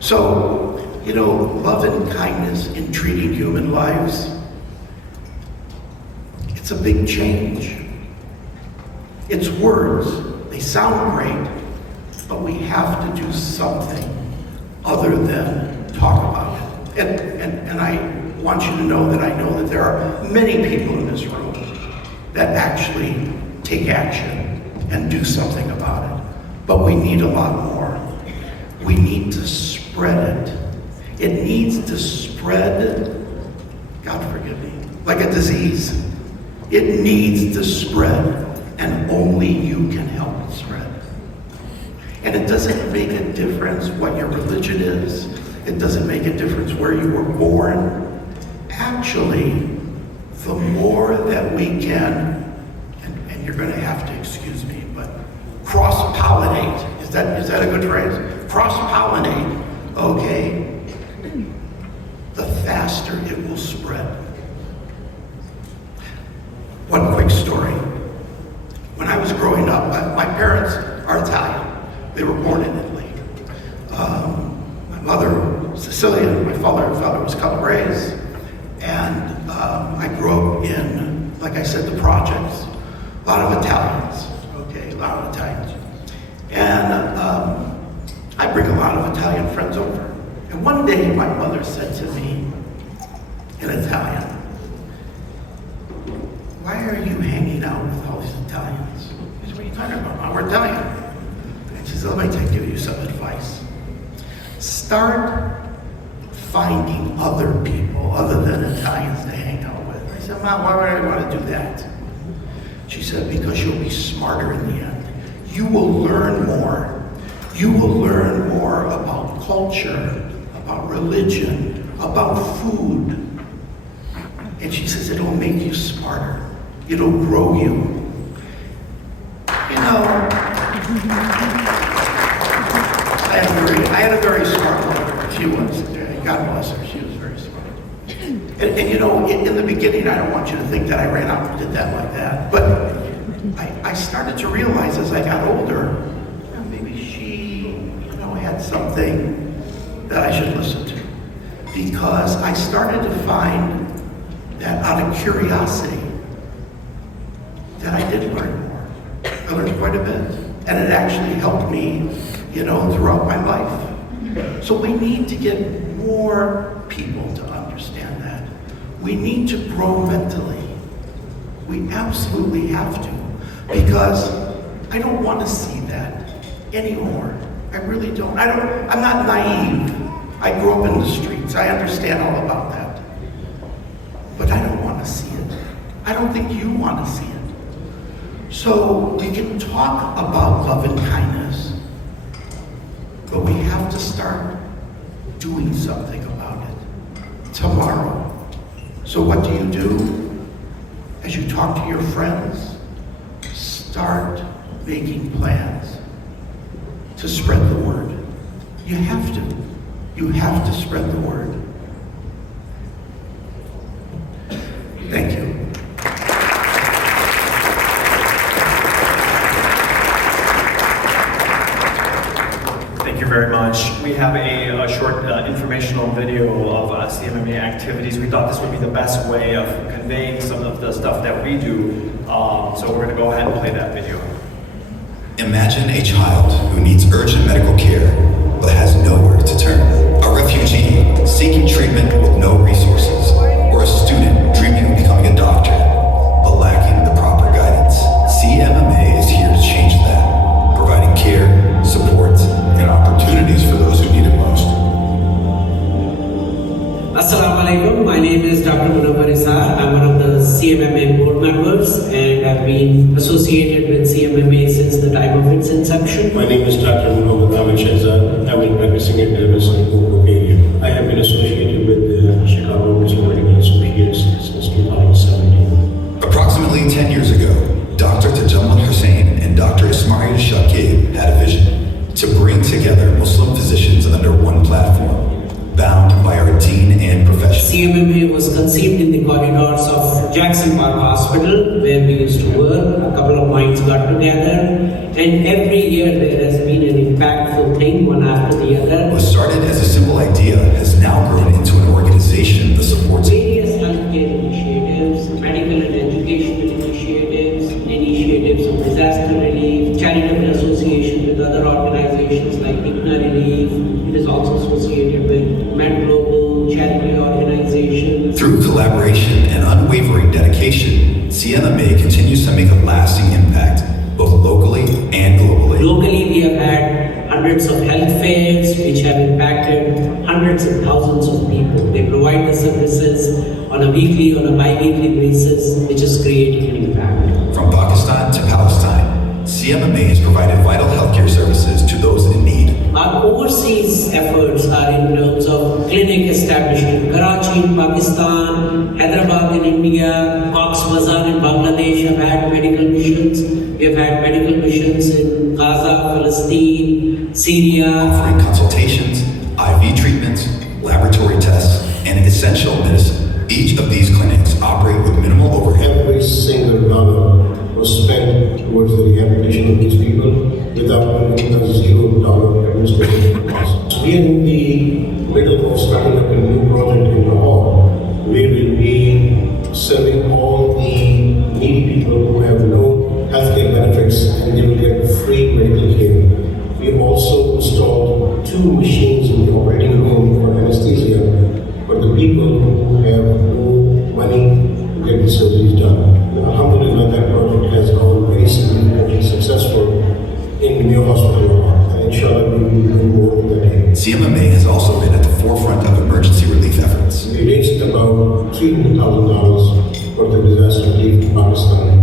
So, you know, love and kindness in treating human lives, it's a big change. It's words, they sound great, but we have to do something other than talk about it. And I want you to know that there are many people in this room that actually take action and do something about it. But we need a lot more. We need to spread it. It needs to spread, God forgive me, like a disease. It needs to spread, and only you can help it spread. And it doesn't make a difference what your religion is. It doesn't make a difference where you were born. Actually, the more that we can, and you're going to have to excuse me, but cross-pollinate, is that a good phrase? Cross-pollinate, okay, the faster it will spread. One quick story. When I was growing up, my parents are Italian. They were born in Italy. My mother was Sicilian, my father was Calabrese, and I grew up in, like I said, the projects. A lot of Italians, okay, a lot of Italians. And I bring a lot of Italian friends over. And one day my mother said to me in Italian, "Why are you hanging out with all these Italians?" I said, "What are you talking about? We're Italian." And she said, "Let me give you some advice. Start finding other people other than Italians to hang out with." I said, "Mom, why would I want to do that?" She said, "Because you'll be smarter in the end. You will learn more. You will learn more about culture, about religion, about food." And she says, "It'll make you smarter. It'll grow you." You know, I had a very smart mother. She was. God bless her. She was very smart. And you know, in the beginning, I don't want you to think that I ran out and did that like that. But I started to realize as I got older, maybe she, you know, had something that I should listen to. Because I started to find that out of curiosity, that I did learn more. I learned quite a bit. And it actually helped me, you know, throughout my life. So we need to get more people to understand that. We need to grow mentally. We absolutely have to. Because I don't want to see that anymore. I really don't. I'm not naive. I grew up in the streets. I understand all about that. But I don't want to see it. I don't think you want to see it. So we can talk about love and kindness, but we have to start doing something about it tomorrow. So what do? As you talk to your friends, start making plans to spread the word. You have to. You have to spread the word. Thank you. Thank you very much. We have a short informational video of CMMA activities. We thought this would be the best way of conveying some of the stuff that we do. So we're going to go ahead and play that video. Imagine a child who needs urgent medical care but has nowhere to turn. A refugee seeking treatment with no resources. Or a student dreaming of becoming a doctor but lacking the proper guidance. CMMA is here to change that, providing care, support, and opportunities for those who need it most. Assalamu alaikum. My name is Dr. Munawar Isar. I'm one of the Mohammed Shahzad. I've been practicing at the Western Oakbrook area. I have been associated with the Chicago Muslim Medical Association since 2017. Approximately 10 years ago, Dr. Tajammul Hussain and Dr. Ismail Shakib had a vision to bring together Muslim physicians under one platform, bound by our deen and profession. CMMA was conceived in the corridors of Jackson Park Hospital, where we used to work. A couple of minds got together, and every year there has been an impactful thing, one after the other. What started as a simple idea has now grown into an organization that supports Various healthcare initiatives, medical and educational initiatives of disaster relief, charitable association with other organizations like dignitaries. It is also associated with Med Global, charity organizations. Through collaboration and unwavering dedication, CMMA continues to make a lasting impact, both locally and globally. Locally, we have had hundreds of health fairs which have impacted hundreds and thousands of people. They provide the services on a weekly, on a bi-weekly basis, which is creating an impact. From Pakistan to Palestine, CMMA has provided vital healthcare services to those in need. Our overseas efforts are in terms of clinic established in Karachi in Pakistan, Hyderabad in India, Cox's Bazar in Bangladesh have had medical missions. We have had medical missions in Gaza, Palestine, Syria. Offering consultations, IV treatments, laboratory tests, and essential medicine. Each of these clinics operate with minimal overhead. Every single dollar was spent towards the rehabilitation of these people without even a $0 administrative cost. We are in the middle of starting up a new project in Lahore. We will be serving all the needy people who have no healthcare benefits, and they will get free medical care. We have also installed 2 machines in the operating room for anesthesia for the people who have no money to get the surgeries done. Alhamdulillah, that project has gone very significantly successful in the new hospital, and inshallah we will do more in that area. CMMA has also been at the forefront of emergency relief efforts. We raised about $300,000 for the disaster relief in Pakistan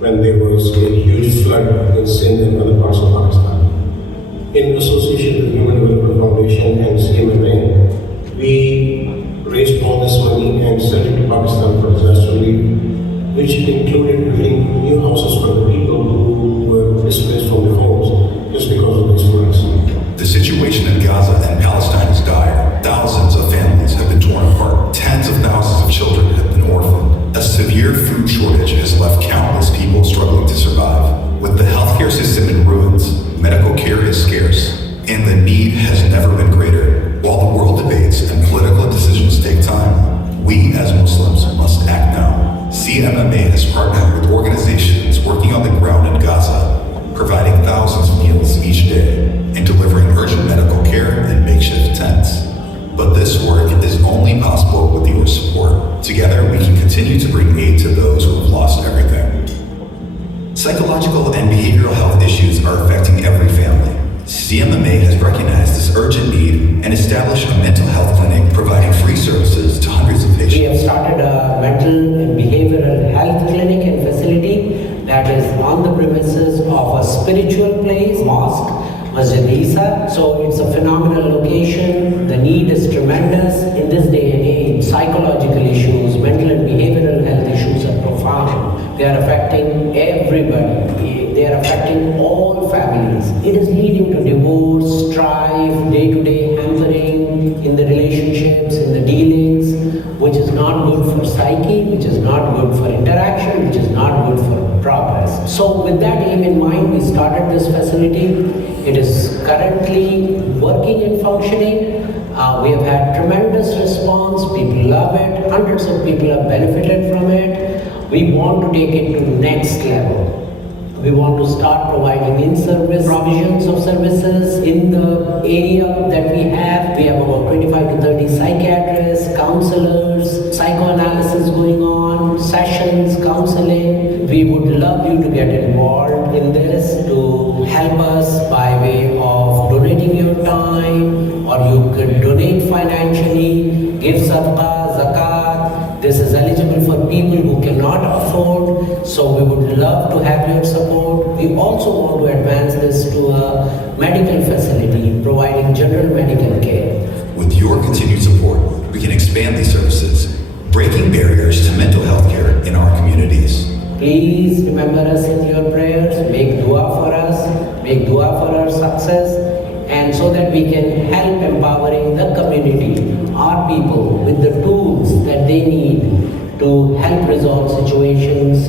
when there was a huge flood in Sindh and other parts of Pakistan. In association with Human Development Foundation and CMMA, we raised all this money and sent it to Pakistan for disaster relief, which included building new houses for the people who were displaced from their homes just because of these floods. The situation in Gaza and Palestine is dire. Thousands of families have been torn apart. Tens of thousands of children have been orphaned. A severe food shortage has left countless people struggling to survive. With the healthcare system in ruins, medical care is scarce, and the need has never been greater. While the world debates and political decisions take time, we as Muslims must act now. CMMA has partnered with organizations working on the ground in Gaza, providing thousands of meals each day and delivering urgent medical care in makeshift tents. But this work is only possible with your support. Together, we can continue to bring aid to those who have lost everything. Psychological and behavioral health issues are affecting every family. CMMA has recognized this urgent need and established a mental health clinic providing free services to hundreds of patients. We have started a mental and behavioral health clinic and facility that is on the premises of a spiritual place, mosque, Masjid Isa. So it's a phenomenal location. The need is tremendous. In this day and age, psychological issues, mental and behavioral health issues are profound. They are affecting everybody. They are affecting all families. It is leading to divorce, strife, day-to-day hampering in the relationships, in the dealings, which is not good for psyche, which is not good for interaction, which is not good for progress. So with that aim in mind, we started this facility. It is currently working and functioning. We have had tremendous response. People love it. Hundreds of people have benefited from it. We want to take it to the next level. We want to start providing in-service provisions of services in the area that we have. We have about 25 to 30 psychiatrists, counselors, psychoanalysis going on, sessions, counseling. We would love you to get involved in this, to help us by way of donating your time, or you could donate financially, give sadaqah, zakat. This is eligible for people who cannot afford, so we would love to have your support. we also want to advance this to a medical facility, providing general medical care. With your continued support, we can expand these services, breaking barriers to mental health care in our communities. Please remember us in your prayers, make dua for us, make dua for our success, and so that we can help empowering the community, our people, with the tools that they need to help resolve situations,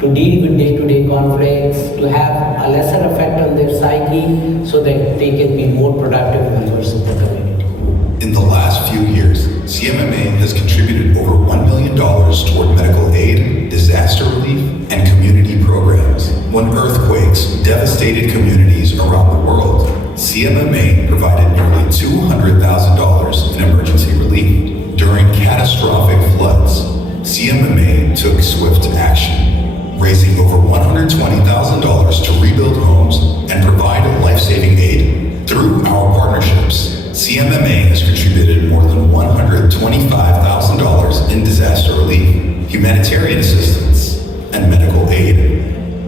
to deal with day-to-day conflicts, to have a lesser effect on their psyche so that they can be more productive members of the community. In the last few years, CMMA has contributed over $1 million toward medical aid, disaster relief, and community programs. When earthquakes devastated communities around the world, CMMA provided nearly $200,000 in emergency relief. During catastrophic floods, CMMA took swift action, raising over $120,000 to rebuild homes and provide life-saving aid. Through our partnerships, CMMA has contributed more than $125,000 in disaster relief, humanitarian assistance, and medical aid,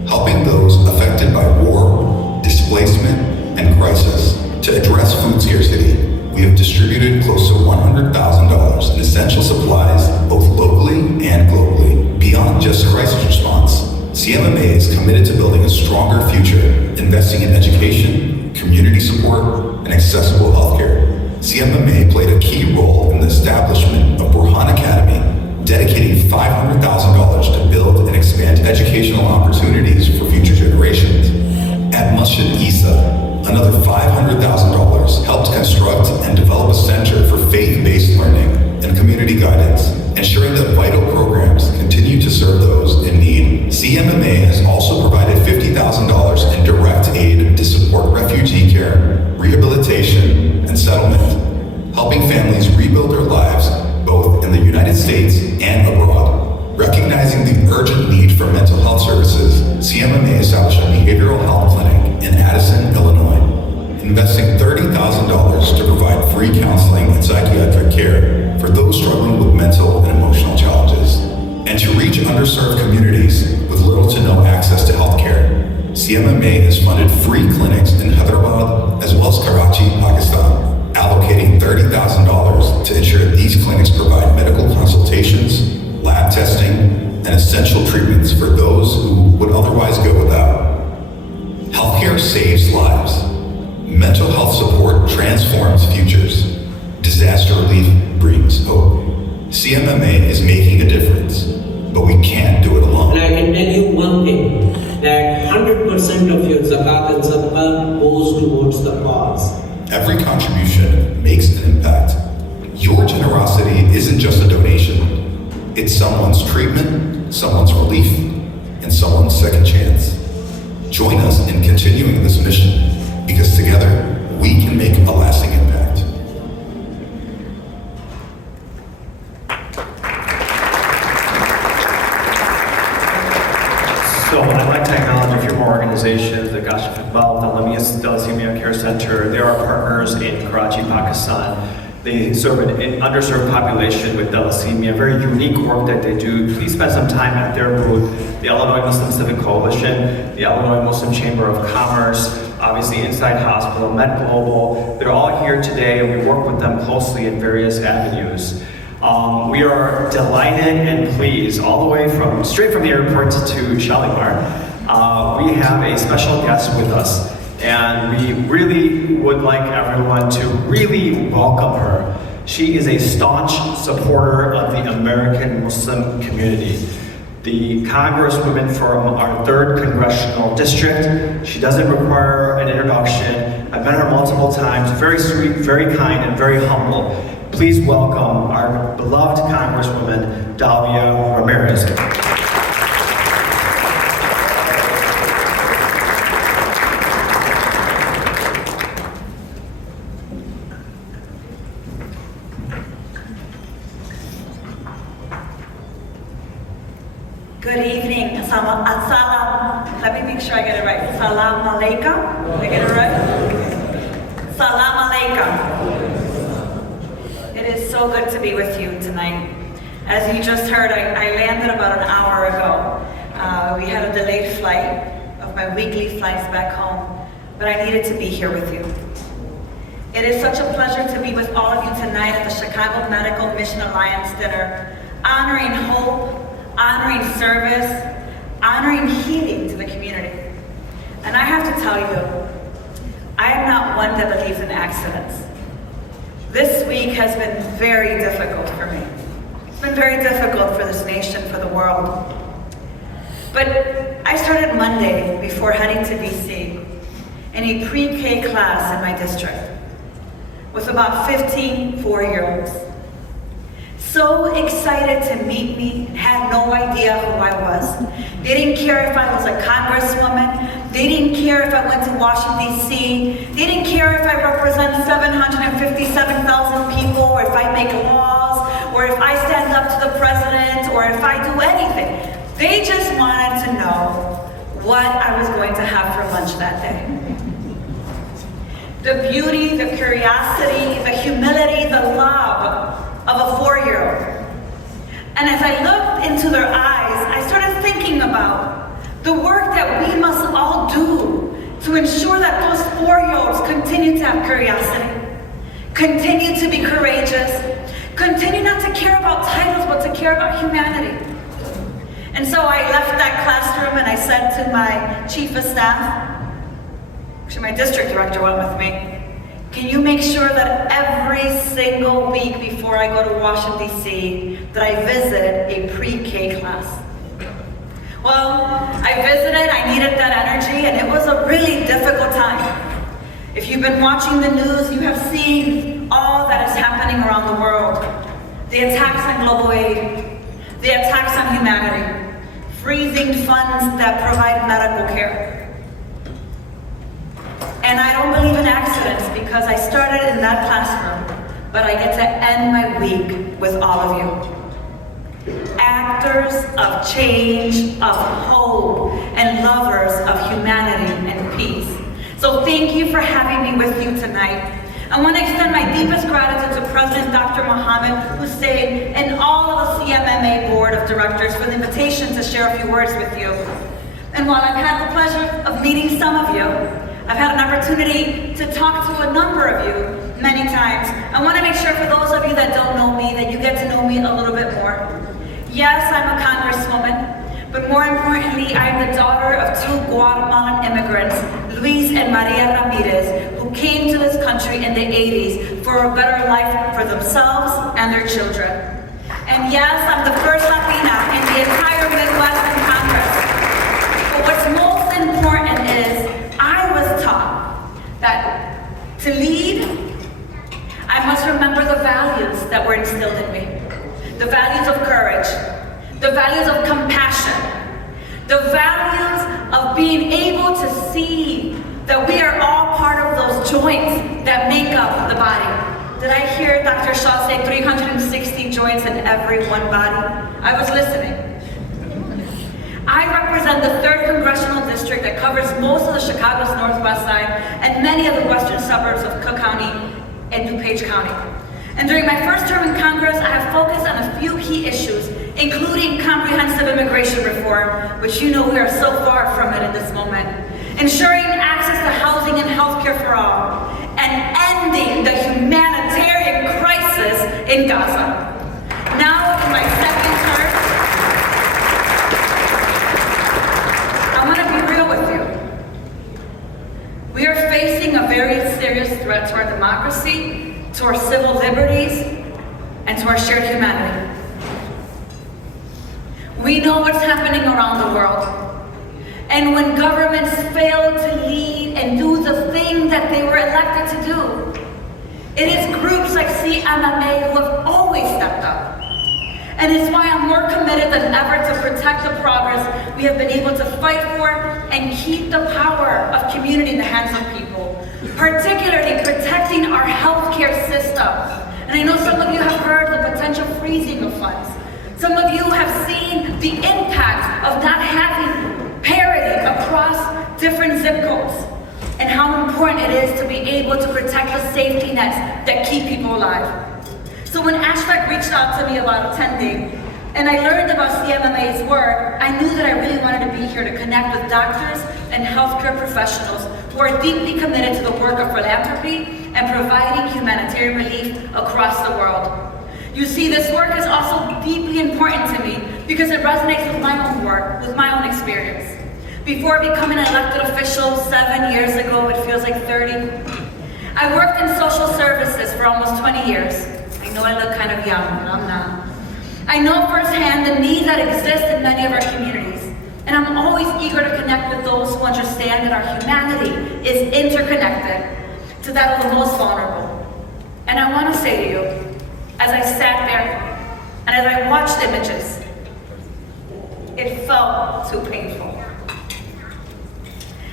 helping those affected by war, displacement, and crisis. To address food scarcity, we have distributed close to $100,000 in essential supplies, both locally and globally. Beyond just crisis response, CMMA is committed to building a stronger future, investing in education, community support, and accessible healthcare. CMMA played a key role in the establishment of Burhan Academy, dedicating $500,000 to build and expand educational opportunities for future generations. At Masjid Isa, another $500,000 helped construct and develop a center for faith-based learning and community guidance, ensuring that vital programs continue to serve those in need. CMMA has also provided $50,000 in direct aid to support refugee care, rehabilitation, and settlement, helping families rebuild their lives both in the United States and abroad. Recognizing the urgent need for mental health services, CMMA established a behavioral health clinic in Addison, Illinois, investing $30,000 to provide free counseling and psychiatric care for those struggling with mental and emotional challenges. And to reach underserved communities with little to no access to healthcare, CMMA has funded free clinics in Hyderabad as well as Karachi, Pakistan, allocating $30,000 to ensure these clinics provide medical consultations, lab testing, and essential treatments for those who would otherwise go without. Healthcare saves lives. Mental health support transforms futures. Disaster relief brings hope. CMMA is making a difference, but we can't do it alone. And I can tell you one thing, that 100% of your zakat and sadaqah goes towards the cause. Every contribution makes an impact. Your generosity isn't just a donation. It's someone's treatment, someone's relief, and someone's second chance. Join us in continuing this mission, because together we can make a lasting impact. So I'd like to acknowledge a few more organizations, the Gala, the Thalassemia Care Center. They are partners in Karachi, Pakistan. They serve an underserved population with thalassemia, very unique work that they do. Please spend some time at their booth. The Illinois Muslim Civic Coalition, the Illinois Muslim Chamber of Commerce, obviously Inside Hospital, Med Global. They're all here today, and we work with them closely in various avenues. We are delighted and pleased, all the way straight from the airport to Shalimar. We have a special guest with us, and we really would like everyone to really welcome her. She is a staunch supporter of the American Muslim community, the Congresswoman from our 3rd Congressional District. She doesn't require an introduction. I've met her multiple times, very sweet, very kind, and very humble. Please welcome our beloved Congresswoman, Davia Ramirez. Good evening. Let me make sure I get it right. Salam alaikum. Did I get it right? Salam alaikum. It is so good to be with you tonight. As you just heard, I landed about an hour ago. We had a delayed flight of my weekly flights back home, but I needed to be here with you. It is such a pleasure to be with all of you tonight at the Chicago Medical Mission Alliance dinner, honoring hope, honoring service, honoring healing to the community. And I have to tell you, I am not one that believes in accidents. This week has been very difficult for me. It's been very difficult for this nation, for the world. But I started Monday before heading to DC in a pre-K class in my district with about 15 4-year-olds. So excited to meet me, had no idea who I was. They didn't care if I was a congresswoman. They didn't care if I went to Washington, D.C. They didn't care if I represent 757,000 people, or if I make laws, or if I stand up to the president, or if I do anything. They just wanted to know what I was going to have for lunch that day. The beauty, the curiosity, the humility, the love of a 4-year-old. And as I looked into their eyes, I started thinking about the work that we must all do to ensure that those 4-year-olds continue to have curiosity, continue to be courageous, continue not to care about titles, but to care about humanity. And so I left that classroom and I said to my chief of staff, actually my district director went with me, can you make sure that every single week before I go to Washington, D.C., that I visit a pre-K class? Well, I visited, I needed that energy, and it was a really difficult time. If you've been watching the news, you have seen all that is happening around the world. The attacks on global aid, the attacks on humanity, freezing funds that provide medical care. And I don't believe in accidents because I started in that classroom, but I get to end my week with all of you. Actors of change, of hope, and lovers of humanity and peace. So thank you for having me with you tonight. I want to extend my deepest gratitude to President Dr. Mohammed Hussain and all of the CMMA Board of Directors for the invitation to share a few words with you. And while I've had the pleasure of meeting some of you, I've had an opportunity to talk to a number of you many times. I want to make sure for those of you that don't know me, that you get to know me a little bit more. Yes, I'm a congresswoman, but more importantly, I'm the daughter of 2 Guatemalan immigrants, Luis and Maria Ramirez, who came to this country in the 80s for a better life for themselves and their children. And yes, I'm the first Latina in the entire Midwest in Congress. But what's most important is I was taught that to lead, I must remember the values that were instilled in me. The values of courage, the values of compassion, the values of being able to see that we are all part of those joints that make up the body. Did I hear Dr. Shah say 360 joints in every one body? I was listening. I represent the 3rd Congressional District that covers most of the Chicago's northwest side and many of the western suburbs of Cook County and DuPage County. And during my first term in Congress, I have focused on a few key issues, including comprehensive immigration reform, which you know we are so far from it in this moment, ensuring access to housing and healthcare for all, and ending the humanitarian crisis in Gaza. Now, in my second term, I want to be real with you. We are facing a very serious threat to our democracy, to our civil liberties, and to our shared humanity. We know what's happening around the world. And when governments fail to lead and do the thing that they were elected to do, it is groups like CMMA who have always stepped up. And it's why I'm more committed than ever to protect the progress we have been able to fight for and keep the power of community in the hands of people, particularly protecting our healthcare system. And I know some of you have heard the potential freezing of funds. Some of you have seen the impact of not having parity across different zip codes and how important it is to be able to protect the safety nets that keep people alive. So when Ashfaq reached out to me about attending and I learned about CMMA's work, I knew that I really wanted to be here to connect with doctors and healthcare professionals who are deeply committed to the work of philanthropy and providing humanitarian relief across the world. You see, this work is also deeply important to me because it resonates with my own work, with my own experience. Before becoming an elected official 7 years ago, it feels like 30, I worked in social services for almost 20 years. I know I look kind of young, but I'm not. I know firsthand the needs that exist in many of our communities, and I'm always eager to connect with those who understand that our humanity is interconnected to that of the most vulnerable. And I want to say to you, as I sat there and as I watched images, it felt too painful.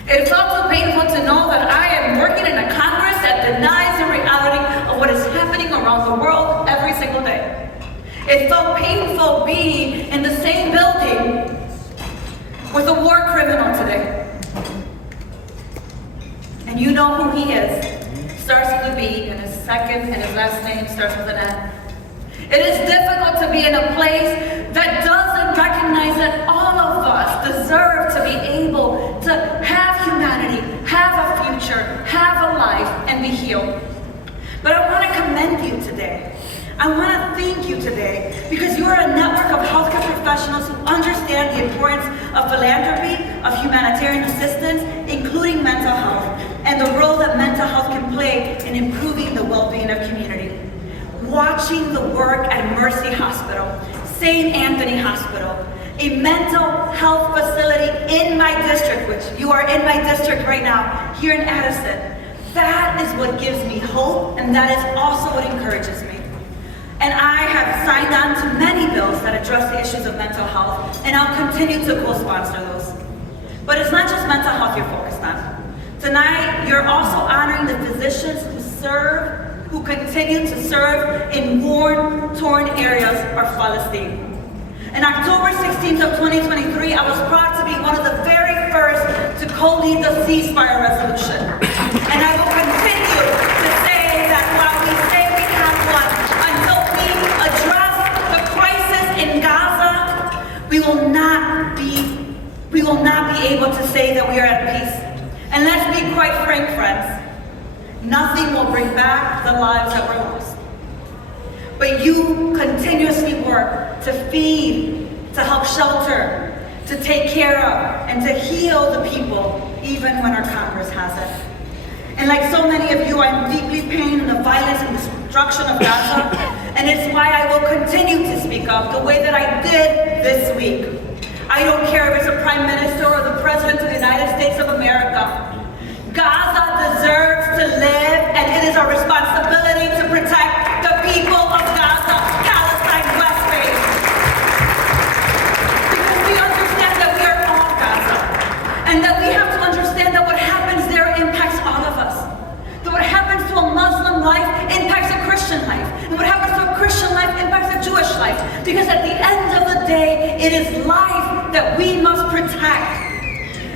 It felt too painful to know that I am working in a Congress that denies the reality of what is happening around the world every single day. It felt painful being in the same building with a war criminal today. And you know who he is. Starts with a B, and his second and his last name starts with an N. It is difficult to be in a place that doesn't recognize that all of us deserve to be able to have humanity, have a future, have a life, and be healed. But I want to commend you today. I want to thank you today because you are a network of healthcare professionals who understand the importance of philanthropy, of humanitarian assistance, including mental health, and the role that mental health can play in improving the well-being of community. Watching the work at Mercy Hospital, St. Anthony Hospital, a mental health facility in my district, which you are in my district right now, here in Addison, that is what gives me hope, and that is also what encourages me. And I have signed on to many bills that address the issues of mental health, and I'll continue to co-sponsor those. But it's not just mental health you're focused on. Tonight, you're also honoring the physicians who continue to serve in war-torn areas of Palestine. On October 16th of 2023, I was proud to be one of the very first to co-lead the ceasefire resolution. And I will continue to say that while we say we have one, until we address the crisis in Gaza, we will not be able to say that we are at peace. And let's be quite frank, friends. Nothing will bring back the lives that were lost. But you continuously work to feed, to help shelter, to take care of, and to heal the people, even when our Congress hasn't. And like so many of you, I'm deeply pained in the violence and destruction of Gaza, and it's why I will continue to speak up the way that I did this week. I don't care if it's a prime minister or the president of the United States of America. Gaza deserves to live, and it is our responsibility to protect the people of Gaza, Palestine, West Bank. Because we understand that we are all Gaza, and that we have to understand that what happens there impacts all of us. That what happens to a Muslim life impacts a Christian life, and what happens to a Christian life impacts a Jewish life. Because at the end of the day, it is life that we must protect.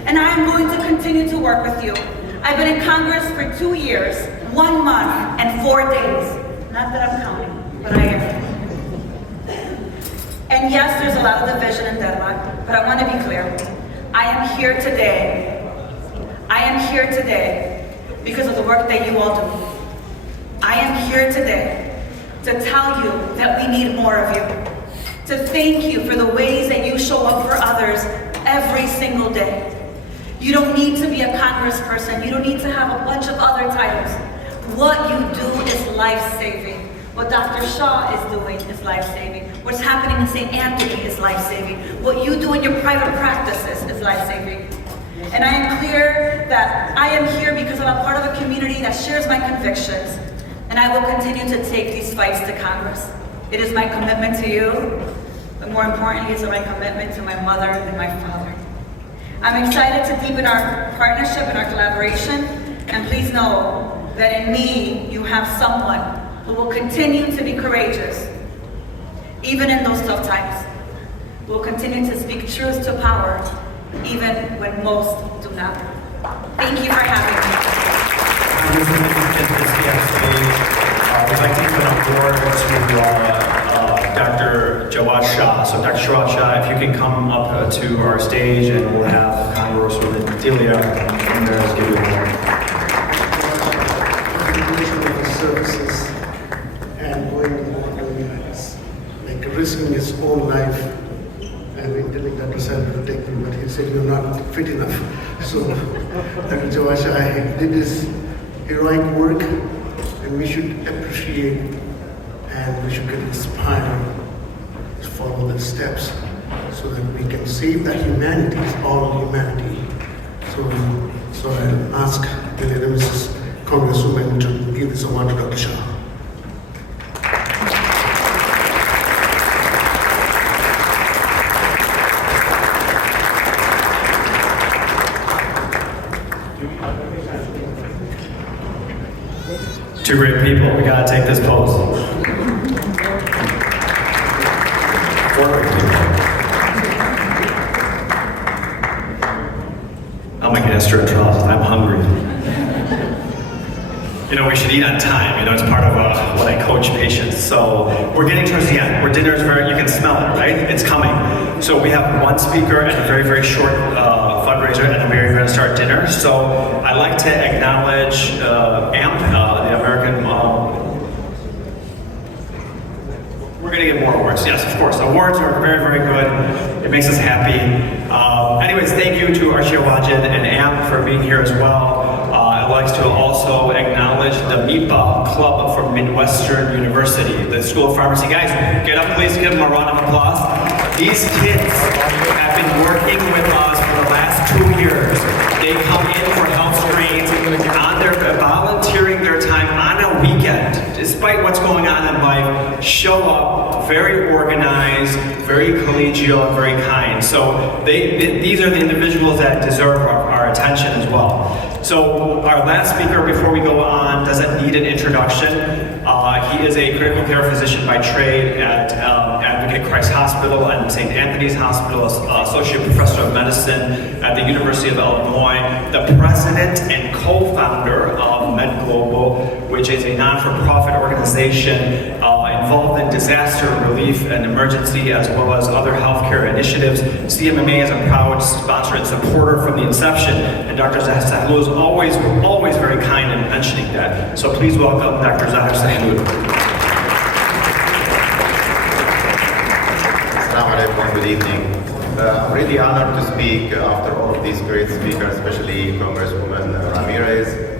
And I am going to continue to work with you. I've been in Congress for 2 years, 1 month, and 4 days. Not that I'm counting, but I am. And yes, there's a lot of division and deadlock, but I want to be clear. I am here today. I am here today because of the work that you all do. I am here today to tell you that we need more of you. To thank you for the ways that you show up for others every single day. You don't need to be a congressperson. You don't need to have a bunch of other titles. What you do is life-saving. What Dr. Shah is doing is life-saving. What's happening in St. Anthony is life-saving. What you do in your private practices is life-saving. And I am clear that I am here because I'm a part of a community that shares my convictions. And I will continue to take these fights to Congress. It is my commitment to you, but more importantly, it's my commitment to my mother and my father. I'm excited to deepen our partnership and our collaboration, and please know that in me, you have someone who will continue to be courageous, even in those tough times. We'll continue to speak truth to power, even when most do not. Thank you for having me. We'd like to come on board to Dr. Jawad Shah. So So Dr. Jawad Shah, if you can come up to our stage, and we'll have Congress or Delia from there to give you a Of his services and going to the wilderness, like risking his own life. I've been telling Dr. Saab to take me, but he said you're not fit enough. So Dr. Jawad Shah did his heroic work, and we should appreciate and we should get inspired to follow the steps so that we can save the humanity, all humanity. So I'll ask the Mrs. Congresswoman to give this award to Dr. Shah. Two great people. We gotta take this pose. Four great people. I'll make an extra trousers. I'm hungry. You know, we should eat on time. You know, it's part of what I coach patients. So we're getting towards the end. Where dinner is very, you can smell it, right? It's coming. So we have one speaker and a very, very short fundraiser, and then we're going to start dinner. So I'd like to acknowledge AMP, the American. We're going to get more awards. Yes, of course. Awards are very, very good. It makes us happy. Anyways, thank you to Archie Wajid and AMP for being here as well. I'd like to also acknowledge the MIPA Club from Midwestern University, the School of Pharmacy. Guys, get up, please. Give them a round of applause. These kids have been working with us for the last 2 years. They come in for health screens on their volunteering their time on a weekend, despite what's going on in life. Show up, very organized, very collegial, and very kind. So these are the individuals that deserve our attention as well. So our last speaker, before we go on, doesn't need an introduction. He is a critical care physician by trade at Advocate Christ Hospital and St. Anthony's Hospital, associate professor of medicine at the University of Illinois, the president and co-founder of Med Global, which is a non-for-profit organization involved in disaster relief and emergency, as well as other healthcare initiatives. CMMA is a proud sponsor and supporter from the inception, and Dr. Zahar Sahloo is always very kind in mentioning that. So please welcome Dr. Zahar Sahloo. Assalamu alaikum, good evening. I'm really honored to speak after all of these great speakers, especially Congresswoman Ramirez,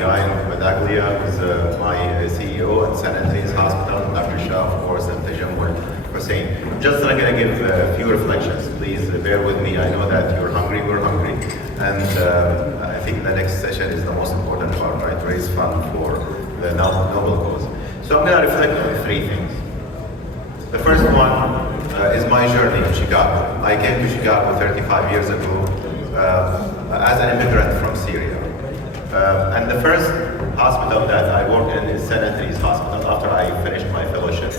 Guy Madaglia, who's my CEO at St. Anthony's Hospital, Dr. Shah, of course, and Tajammul Hussain. Just going to give a few reflections. Please bear with me. I know that you're hungry, we're hungry. And I think the next session is the most important part, right? Raise fund for the noble cause. So I'm going to reflect on 3 things. The first one is my journey in Chicago. I came to Chicago 35 years ago as an immigrant from Syria. And the first hospital that I worked in is St. Anthony's Hospital after I finished my fellowship.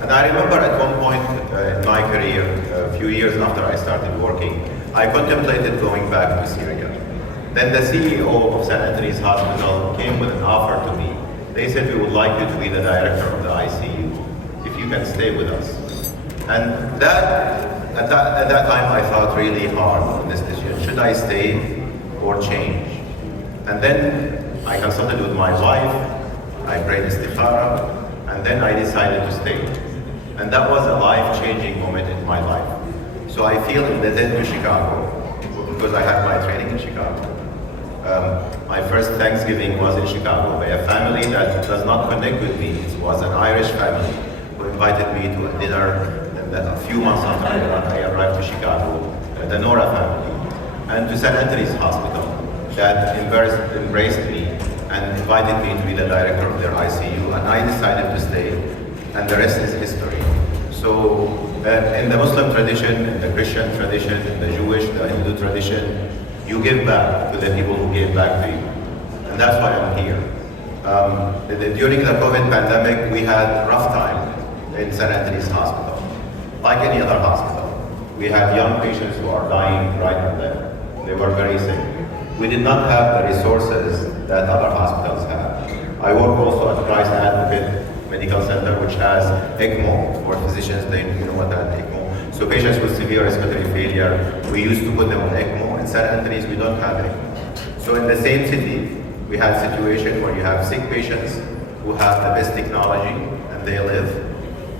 And I remember at one point in my career, a few years after I started working, I contemplated going back to Syria. Then the CEO of St. Anthony's Hospital came with an offer to me. They said, we would like you to be the director of the ICU, if you can stay with us. And at that time, I thought really hard on this decision. Should I stay or change? And then I consulted with my wife, I prayed istikhara, and then I decided to stay. And that was a life-changing moment in my life. So I feel indebted to Chicago because I had my training in Chicago. My first Thanksgiving was in Chicago by a family that does not connect with me. It was an Irish family who invited me to a dinner a few months after I arrived to Chicago, the Nora family, and to St. Anthony's Hospital that embraced me and invited me to be the director of their ICU, and I decided to stay, and the rest is history. So in the Muslim tradition, in the Christian tradition, in the Jewish, the Hindu tradition, you give back to the people who gave back to you. And that's why I'm here. During the COVID pandemic, we had a rough time in St. Anthony's Hospital. Like any other hospital. We had young patients who are dying right there. They were very sick. We did not have the resources that other hospitals have. I work also at Christ Advocate Medical Center, which has ECMO for physicians. You know what an ECMO So patients with severe respiratory failure, we used to put them on ECMO. In St. Anthony's, we don't have ECMO. So in the same city, we had a situation where you have sick patients who have the best technology and they live,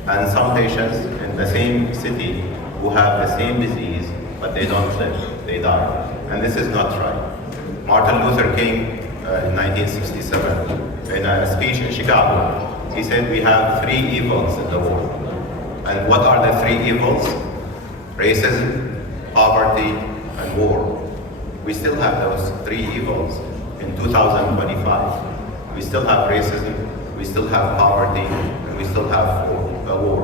and some patients in the same city who have the same disease, but they don't live, they die. And this is not right. Martin Luther King, in 1967, in a speech in Chicago, he said we have 3 evils in the world. And what are the 3 evils? Racism, poverty, and war. We still have those 3 evils in 2025. We still have racism, we still have poverty, and we still have war.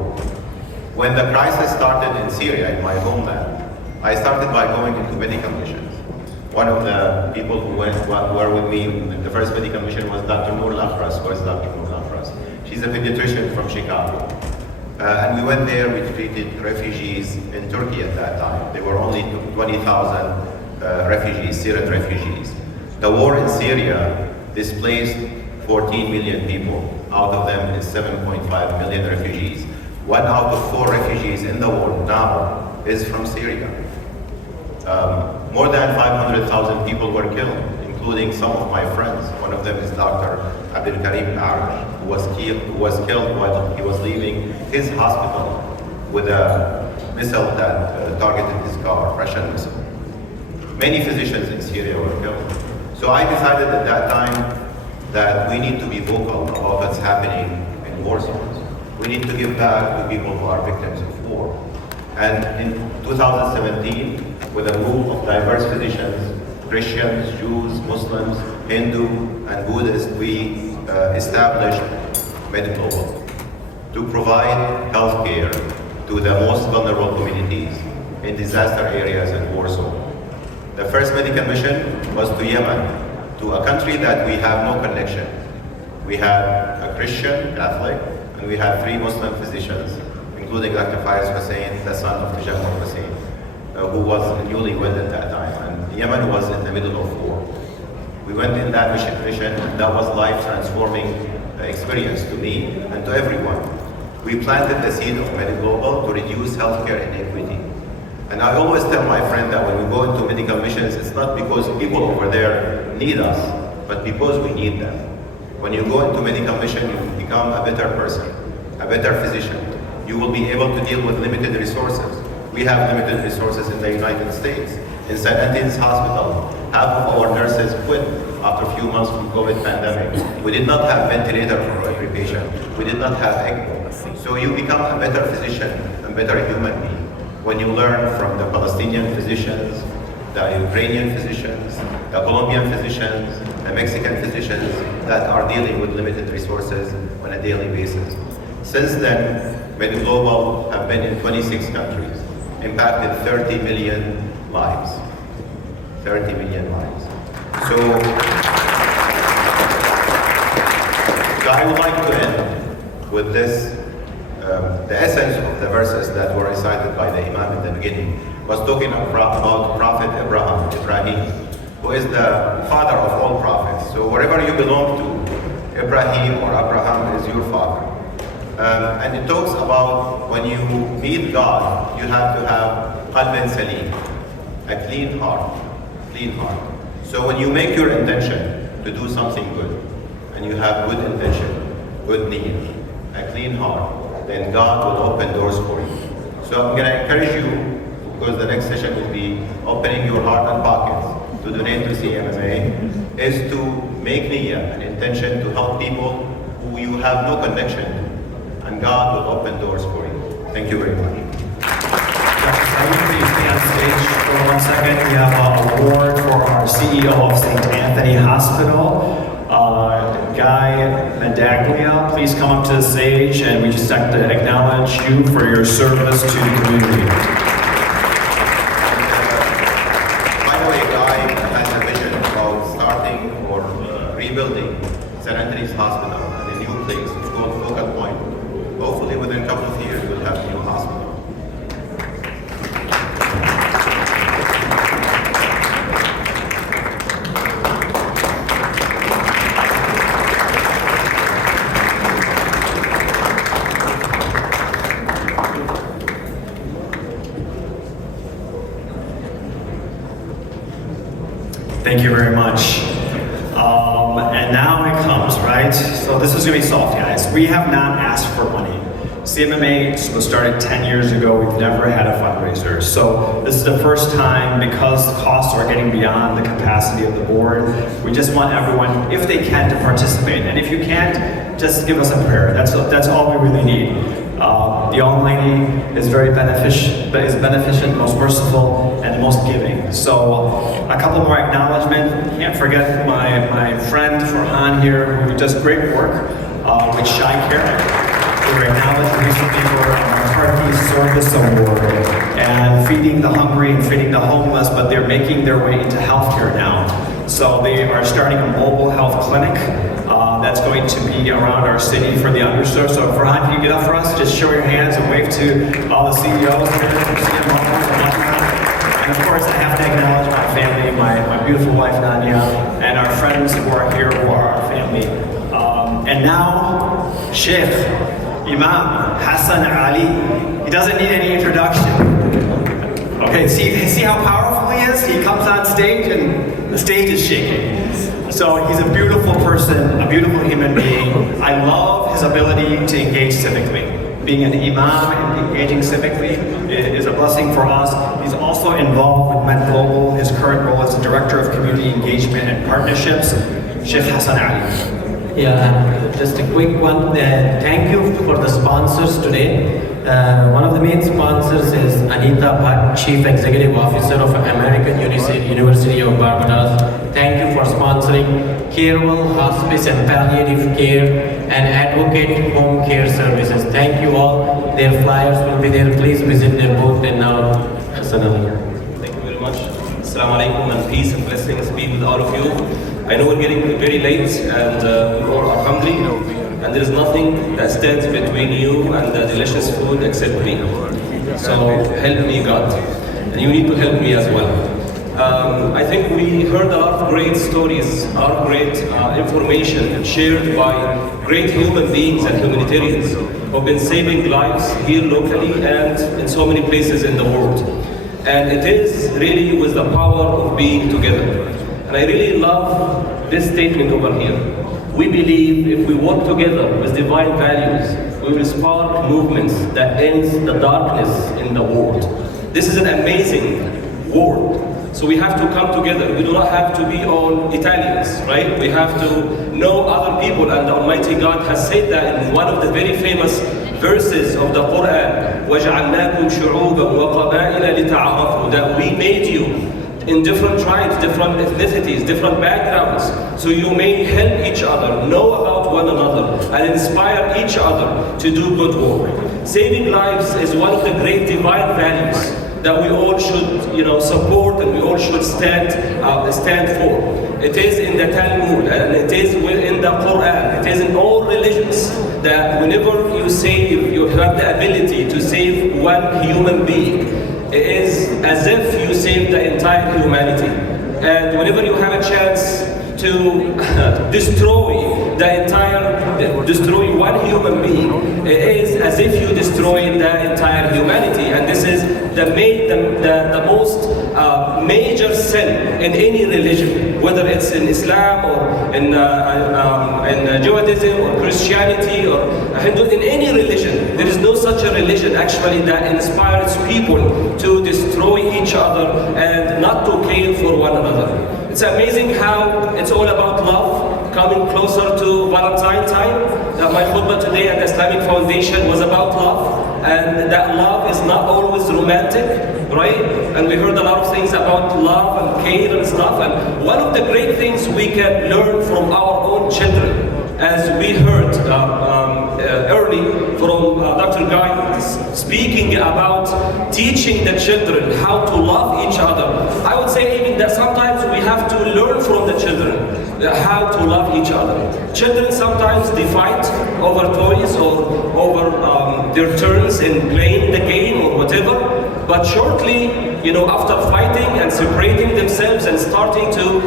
When the crisis started in Syria, in my homeland, I started by going into medical missions. One of the people who were with me in the first medical mission was Dr. Noor Lafras. Where's Dr. Noor Lafras? She's a pediatrician from Chicago. And we went there, we treated refugees in Turkey at that time. There were only 20,000 refugees, Syrian refugees. The war in Syria displaced 14 million people. Out of them is 7.5 million refugees. 1 out of 4 refugees in the world now is from Syria. More than 500,000 people were killed, including some of my friends. One of them is Dr. Abdul Karim Arash, who was killed while he was leaving his hospital with a missile that targeted his car, Russian missile. Many physicians in Syria were killed. So I decided at that time that we need to be vocal about what's happening in war zones. We need to give back to people who are victims of war. And in 2017, with a group of diverse physicians, Christians, Jews, Muslims, Hindu, and Buddhists, we established MedGlobal to provide health care to the most vulnerable communities in disaster areas and war zones. The first medical mission was to Yemen, to a country that we have no connection. We had a Christian, Catholic, and we had 3 Muslim physicians, including Dr. Faiz Hussain, the son of Tajammul Hussain, who was newlywed at that time. And Yemen was in the middle of war. We went in that mission, and that was life-transforming experience to me and to everyone. We planted the seed of MedGlobal to reduce healthcare inequity. And I always tell my friend that when we go into medical missions, it's not because people over there need us, but because we need them. When you go into medical mission, you become a better person, a better physician. You will be able to deal with limited resources. We have limited resources in the United States. In St. Anthony's Hospital, half of our nurses quit after a few months from COVID pandemic. We did not have ventilator for every patient. We did not have ECMO. So you become a better physician and better human being when you learn from the Palestinian physicians, the Ukrainian physicians, the Colombian physicians, the Mexican physicians that are dealing with limited resources on a daily basis. Since then, MedGlobal have been in 26 countries, impacted 30 million lives. 30 million lives. So I would like to end with this. The essence of the verses that were recited by the Imam in the beginning was talking about Prophet Ibrahim, who is the father of all prophets. So wherever you belong to, Ibrahim or Abraham is your father. And it talks about when you meet God, you have to have qalban salim, a clean heart, clean heart. So when you make your intention to do something good, and you have good intention, good need, a clean heart, then God will open doors for you. So I'm going to encourage you, because the next session will be opening your heart and pockets to donate to CMMA, is to make niyyah, an intention to help people who you have no connection to, and God will open doors for you. Thank you very much. Please stay on stage for 1 second. We have an award for our CEO of St. Anthony Hospital, Guy Medaglia. Please come up to the stage, and we just have to acknowledge you for your service to the community. By the way, Guy has a vision about starting or rebuilding St. Anthony's Hospital at a new place. It's called Focal Point. Hopefully within a couple of years we'll have a new hospital. Thank you very much. And now it comes, right? So this is gonna be soft, guys. We have not asked for money. CMMA was started 10 years ago. We've never had a fundraiser. So this is the first time, because the costs are getting beyond the capacity of the board. We just want everyone, if they can, to participate. And if you can't, just give us a prayer. That's all we really need. The Almighty is very beneficent, most merciful, and most giving. So a couple more acknowledgement. Can't forget my friend Farhan here, who does great work with Shy Care. We were acknowledged recently for our McCarthy Service Award and feeding the hungry and feeding the homeless, but they're making their way into healthcare now. So they are starting a mobile health clinic that's going to be around our city for the underserved. So Farhan, can you get up for us? Just show your hands and wave to all the CEOs here from CMMA. And of course, I have to acknowledge my family, my beautiful wife Nanya, and our friends who are here who are our family. And now, Sheikh Imam Hassan Ali. He doesn't need any introduction. Okay, see how powerful he is? He comes on stage and the stage is shaking. So he's a beautiful person, a beautiful human being. I love his ability to engage civically. Being an imam and engaging civically is a blessing for us. He's also involved with Med Global. His current role is the Director of Community Engagement and Partnerships. Sheikh Hassan Ali. Yeah, just a quick one. Thank you for the sponsors today. One of the main sponsors is Anita Bhatt, Chief Executive Officer of American University of Barbados. Thank you for sponsoring Carewell Hospice and Palliative Care and Advocate Home Care Services. Thank you all. Their flyers will be there. Please visit their booth. And now, Hassan Ali. Thank you very much. Assalamu alaikum and peace and blessings be with all of you. I know we're getting very late and we all are hungry, and there is nothing that stands between you and the delicious food except me. So help me, God, and you need to help me as well. I think we heard a lot of great stories, a lot of great information shared by great human beings and humanitarians who have been saving lives here locally and in so many places in the world. And it is really with the power of being together. And I really love this statement over here. We believe if we work together with divine values, we will spark movements that ends the darkness in the world. This is an amazing world. So we have to come together. We do not have to be all Italians, right? We have to know other people, and the Almighty God has said that in one of the very famous verses of the Quran, وَجَعَلْنَاكُمْ شُعُوبًا وَقَبَائِلَ لِتَعَارَفُوا, that we made you in different tribes, different ethnicities, different backgrounds, so you may help each other, know about one another, and inspire each other to do good work. Saving lives is one of the great divine values that we all should, support and we all should stand for. It is in the Talmud and it is in the Quran. It is in all religions that whenever you save, you have the ability to save one human being. It is as if you save the entire humanity. And whenever you have a chance to destroy one human being, it is as if you destroy the entire humanity. And this is the most major sin in any religion, whether it's in Islam or in Judaism or Christianity or Hindu, in any religion. There is no such a religion actually that inspires people to destroy each other and not to care for one another. It's amazing how it's all about love, coming closer to Valentine time. My khutbah today at the Islamic Foundation was about love, and that love is not always romantic, right? And we heard a lot of things about love and care and stuff, and one of the great things we can learn from our own children, as we heard early from Dr. Guy speaking about teaching the children how to love each other. I would say even that sometimes we have to learn from the children how to love each other. Children sometimes they fight over toys or over their turns in playing the game or whatever, but shortly, after fighting and separating themselves and starting to,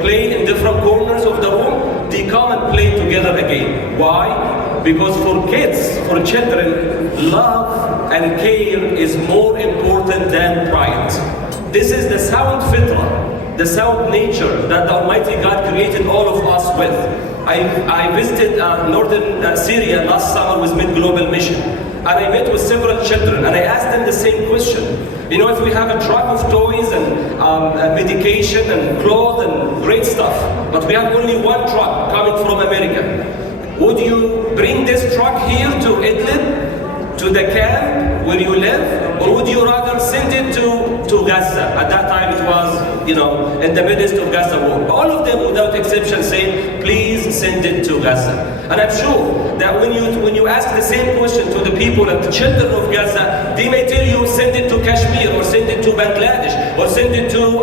play in different corners of the room, they come and play together again. Why? Because for kids, for children, love and care is more important than pride. This is the sound fitrah the sound nature that the Almighty God created all of us with. I visited northern Syria last summer with Mid Global Mission, and I met with several children, and I asked them the same question. You know, if we have a truck of toys and medication and clothes and great stuff, but we have only one truck coming from America, would you bring this truck here to Idlib, to the camp where you live, or would you rather send it to Gaza? At that time it was, you know, in the midst of Gaza war. All of them without exception say, please send it to Gaza. And I'm sure that when you ask the same question to the people and the children of Gaza, they may tell you send it to Kashmir, or send it to Bangladesh, or send it to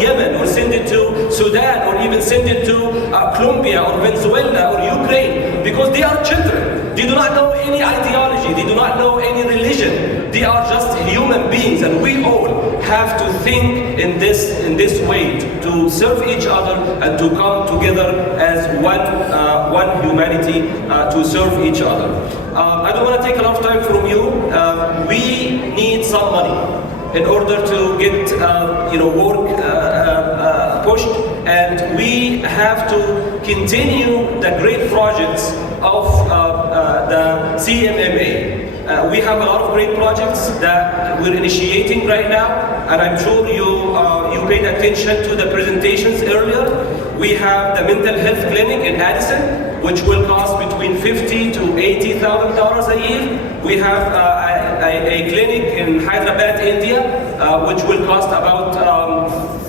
Yemen, or send it to Sudan, or even send it to Colombia or Venezuela or Ukraine, because they are children. They do not know any ideology, they do not know any religion. They are just human beings, and we all have to think in this way, to serve each other and to come together as one humanity to serve each other. I don't want to take a lot of time from you. We need some money in order to get work pushed, and we have to continue the great projects of the CMMA. We have a lot of great projects that we're initiating right now, and I'm sure you paid attention to the presentations earlier. We have the mental health clinic in Addison, which will cost between $50,000 to $80,000 a year. We have a clinic in Hyderabad, India, which will cost about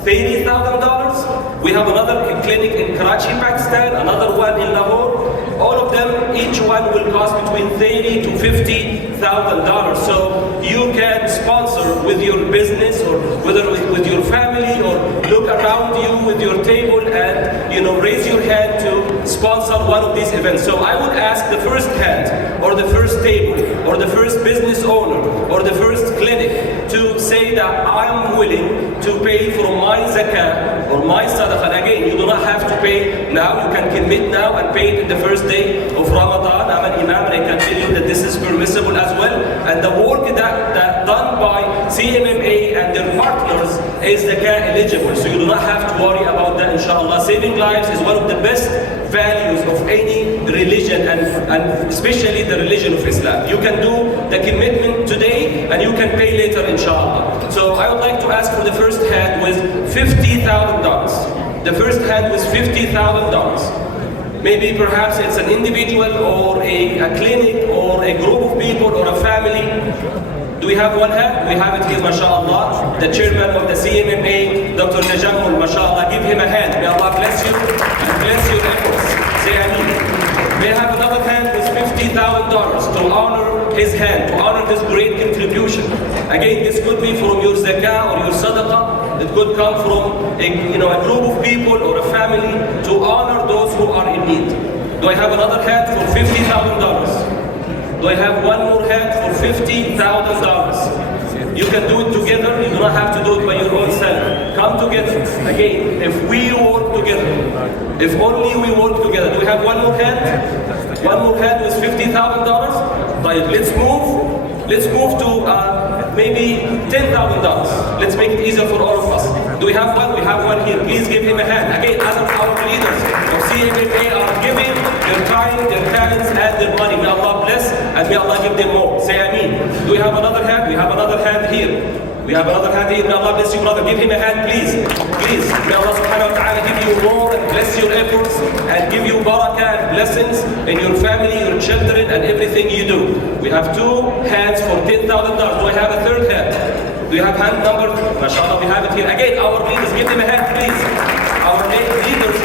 $30,000. We have another clinic in Karachi, Pakistan, another one in Lahore. All of them, each one will cost between $30,000 to $50,000. So you can sponsor with your business, or whether with your family, or look around you with your table and raise your hand to sponsor one of these events. So I would ask the first hand, or the first table, or the first business owner, or the first clinic to say that I'm willing to pay from my zakah or my sadaqah. And again, you do not have to pay now. You can commit now and pay it in the first day of Ramadan. I'm an imam, and I can tell you that this is permissible as well. And the work that done by CMMA and their partners is zakah eligible. So you do not have to worry about that, inshallah. Saving lives is one of the best values of any religion, and especially the religion of Islam. You can do the commitment today and you can pay later, inshallah. So I would like to ask for the first hand with $50,000. The first hand was $50,000. Maybe perhaps it's an individual or a clinic or a group of people or a family. Do we have one hand? We have it here, mashallah. The chairman of the CMMA, Dr. Tajammul, mashallah. Give him a hand. May Allah bless you and bless your efforts. Say Ameen. May I have another hand with $50,000 to honor his hand, to honor this great contribution. Again, this could be from your zakah or your sadaqah. It could come from a group of people or a family to honor those who are in need. Do I have another hand for $50,000? Do I have one more hand for $50,000? You can do it together. You do not have to do it by your own self. Come together. Again, if we work together, if only we work together. Do we have one more hand? One more hand with $50,000? Right, let's move to maybe $10,000. Let's make it easier for all of us. Do we have one? We have one here. Please give him a hand. Again, our leaders of CMMA are giving their time, their talents, and their money. May Allah bless, and may Allah give them more. Say Ameen. Do we have another hand? We have another hand here. We have another hand here. May Allah bless you, brother. Give him a hand, please. Please. May Allah subhanahu wa ta'ala give you more and bless your efforts and give you barakah and blessings in your family, your children, and everything you do. We have two hands for $10,000. Do I have a third hand? Do you have hand number? MashaAllah, we have it here. Again, our leaders, give them a hand, please. Our leaders.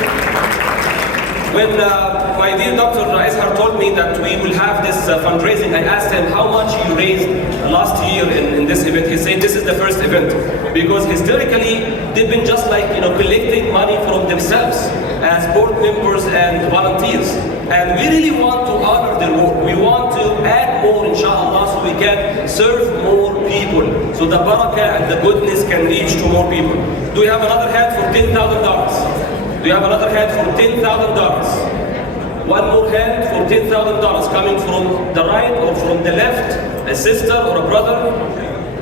When my dear Dr. Ishar told me that we will have this fundraising, I asked him how much you raised last year in this event. He said this is the first event, because historically they've been just collecting money from themselves as board members and volunteers. And we really want to honor their work. We want to add more, inshallah, so we can serve more people. So the barakah and the goodness can reach to more people. Do we have another hand for $10,000? Do you have another hand for $10,000? One more hand for $10,000 coming from the right or from the left, a sister or a brother.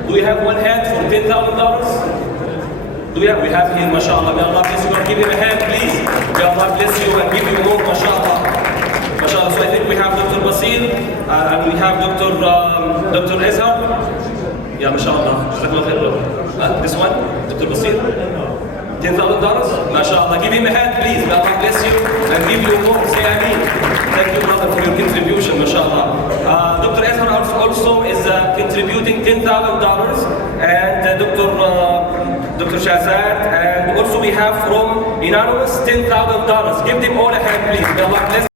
Do we have one hand for $10,000? We have here, mashallah. May Allah bless you. Give him a hand, please. May Allah bless you and give you more, mashallah. Mashallah. So I think we have Dr. Basir and we have Dr. Ezra. Yeah, mashallah. Jazakallah khair. This one, Dr. Basir. $10,000? MashaAllah. Give him a hand, please. May Allah bless you and give you more. Say Ameen. Thank you, brother, for your contribution, MashaAllah. Dr. Ezra also is contributing $10,000 and Dr. Shahzad, and also we have from Anonymous $10,000. Give them all a hand, please. May Allah bless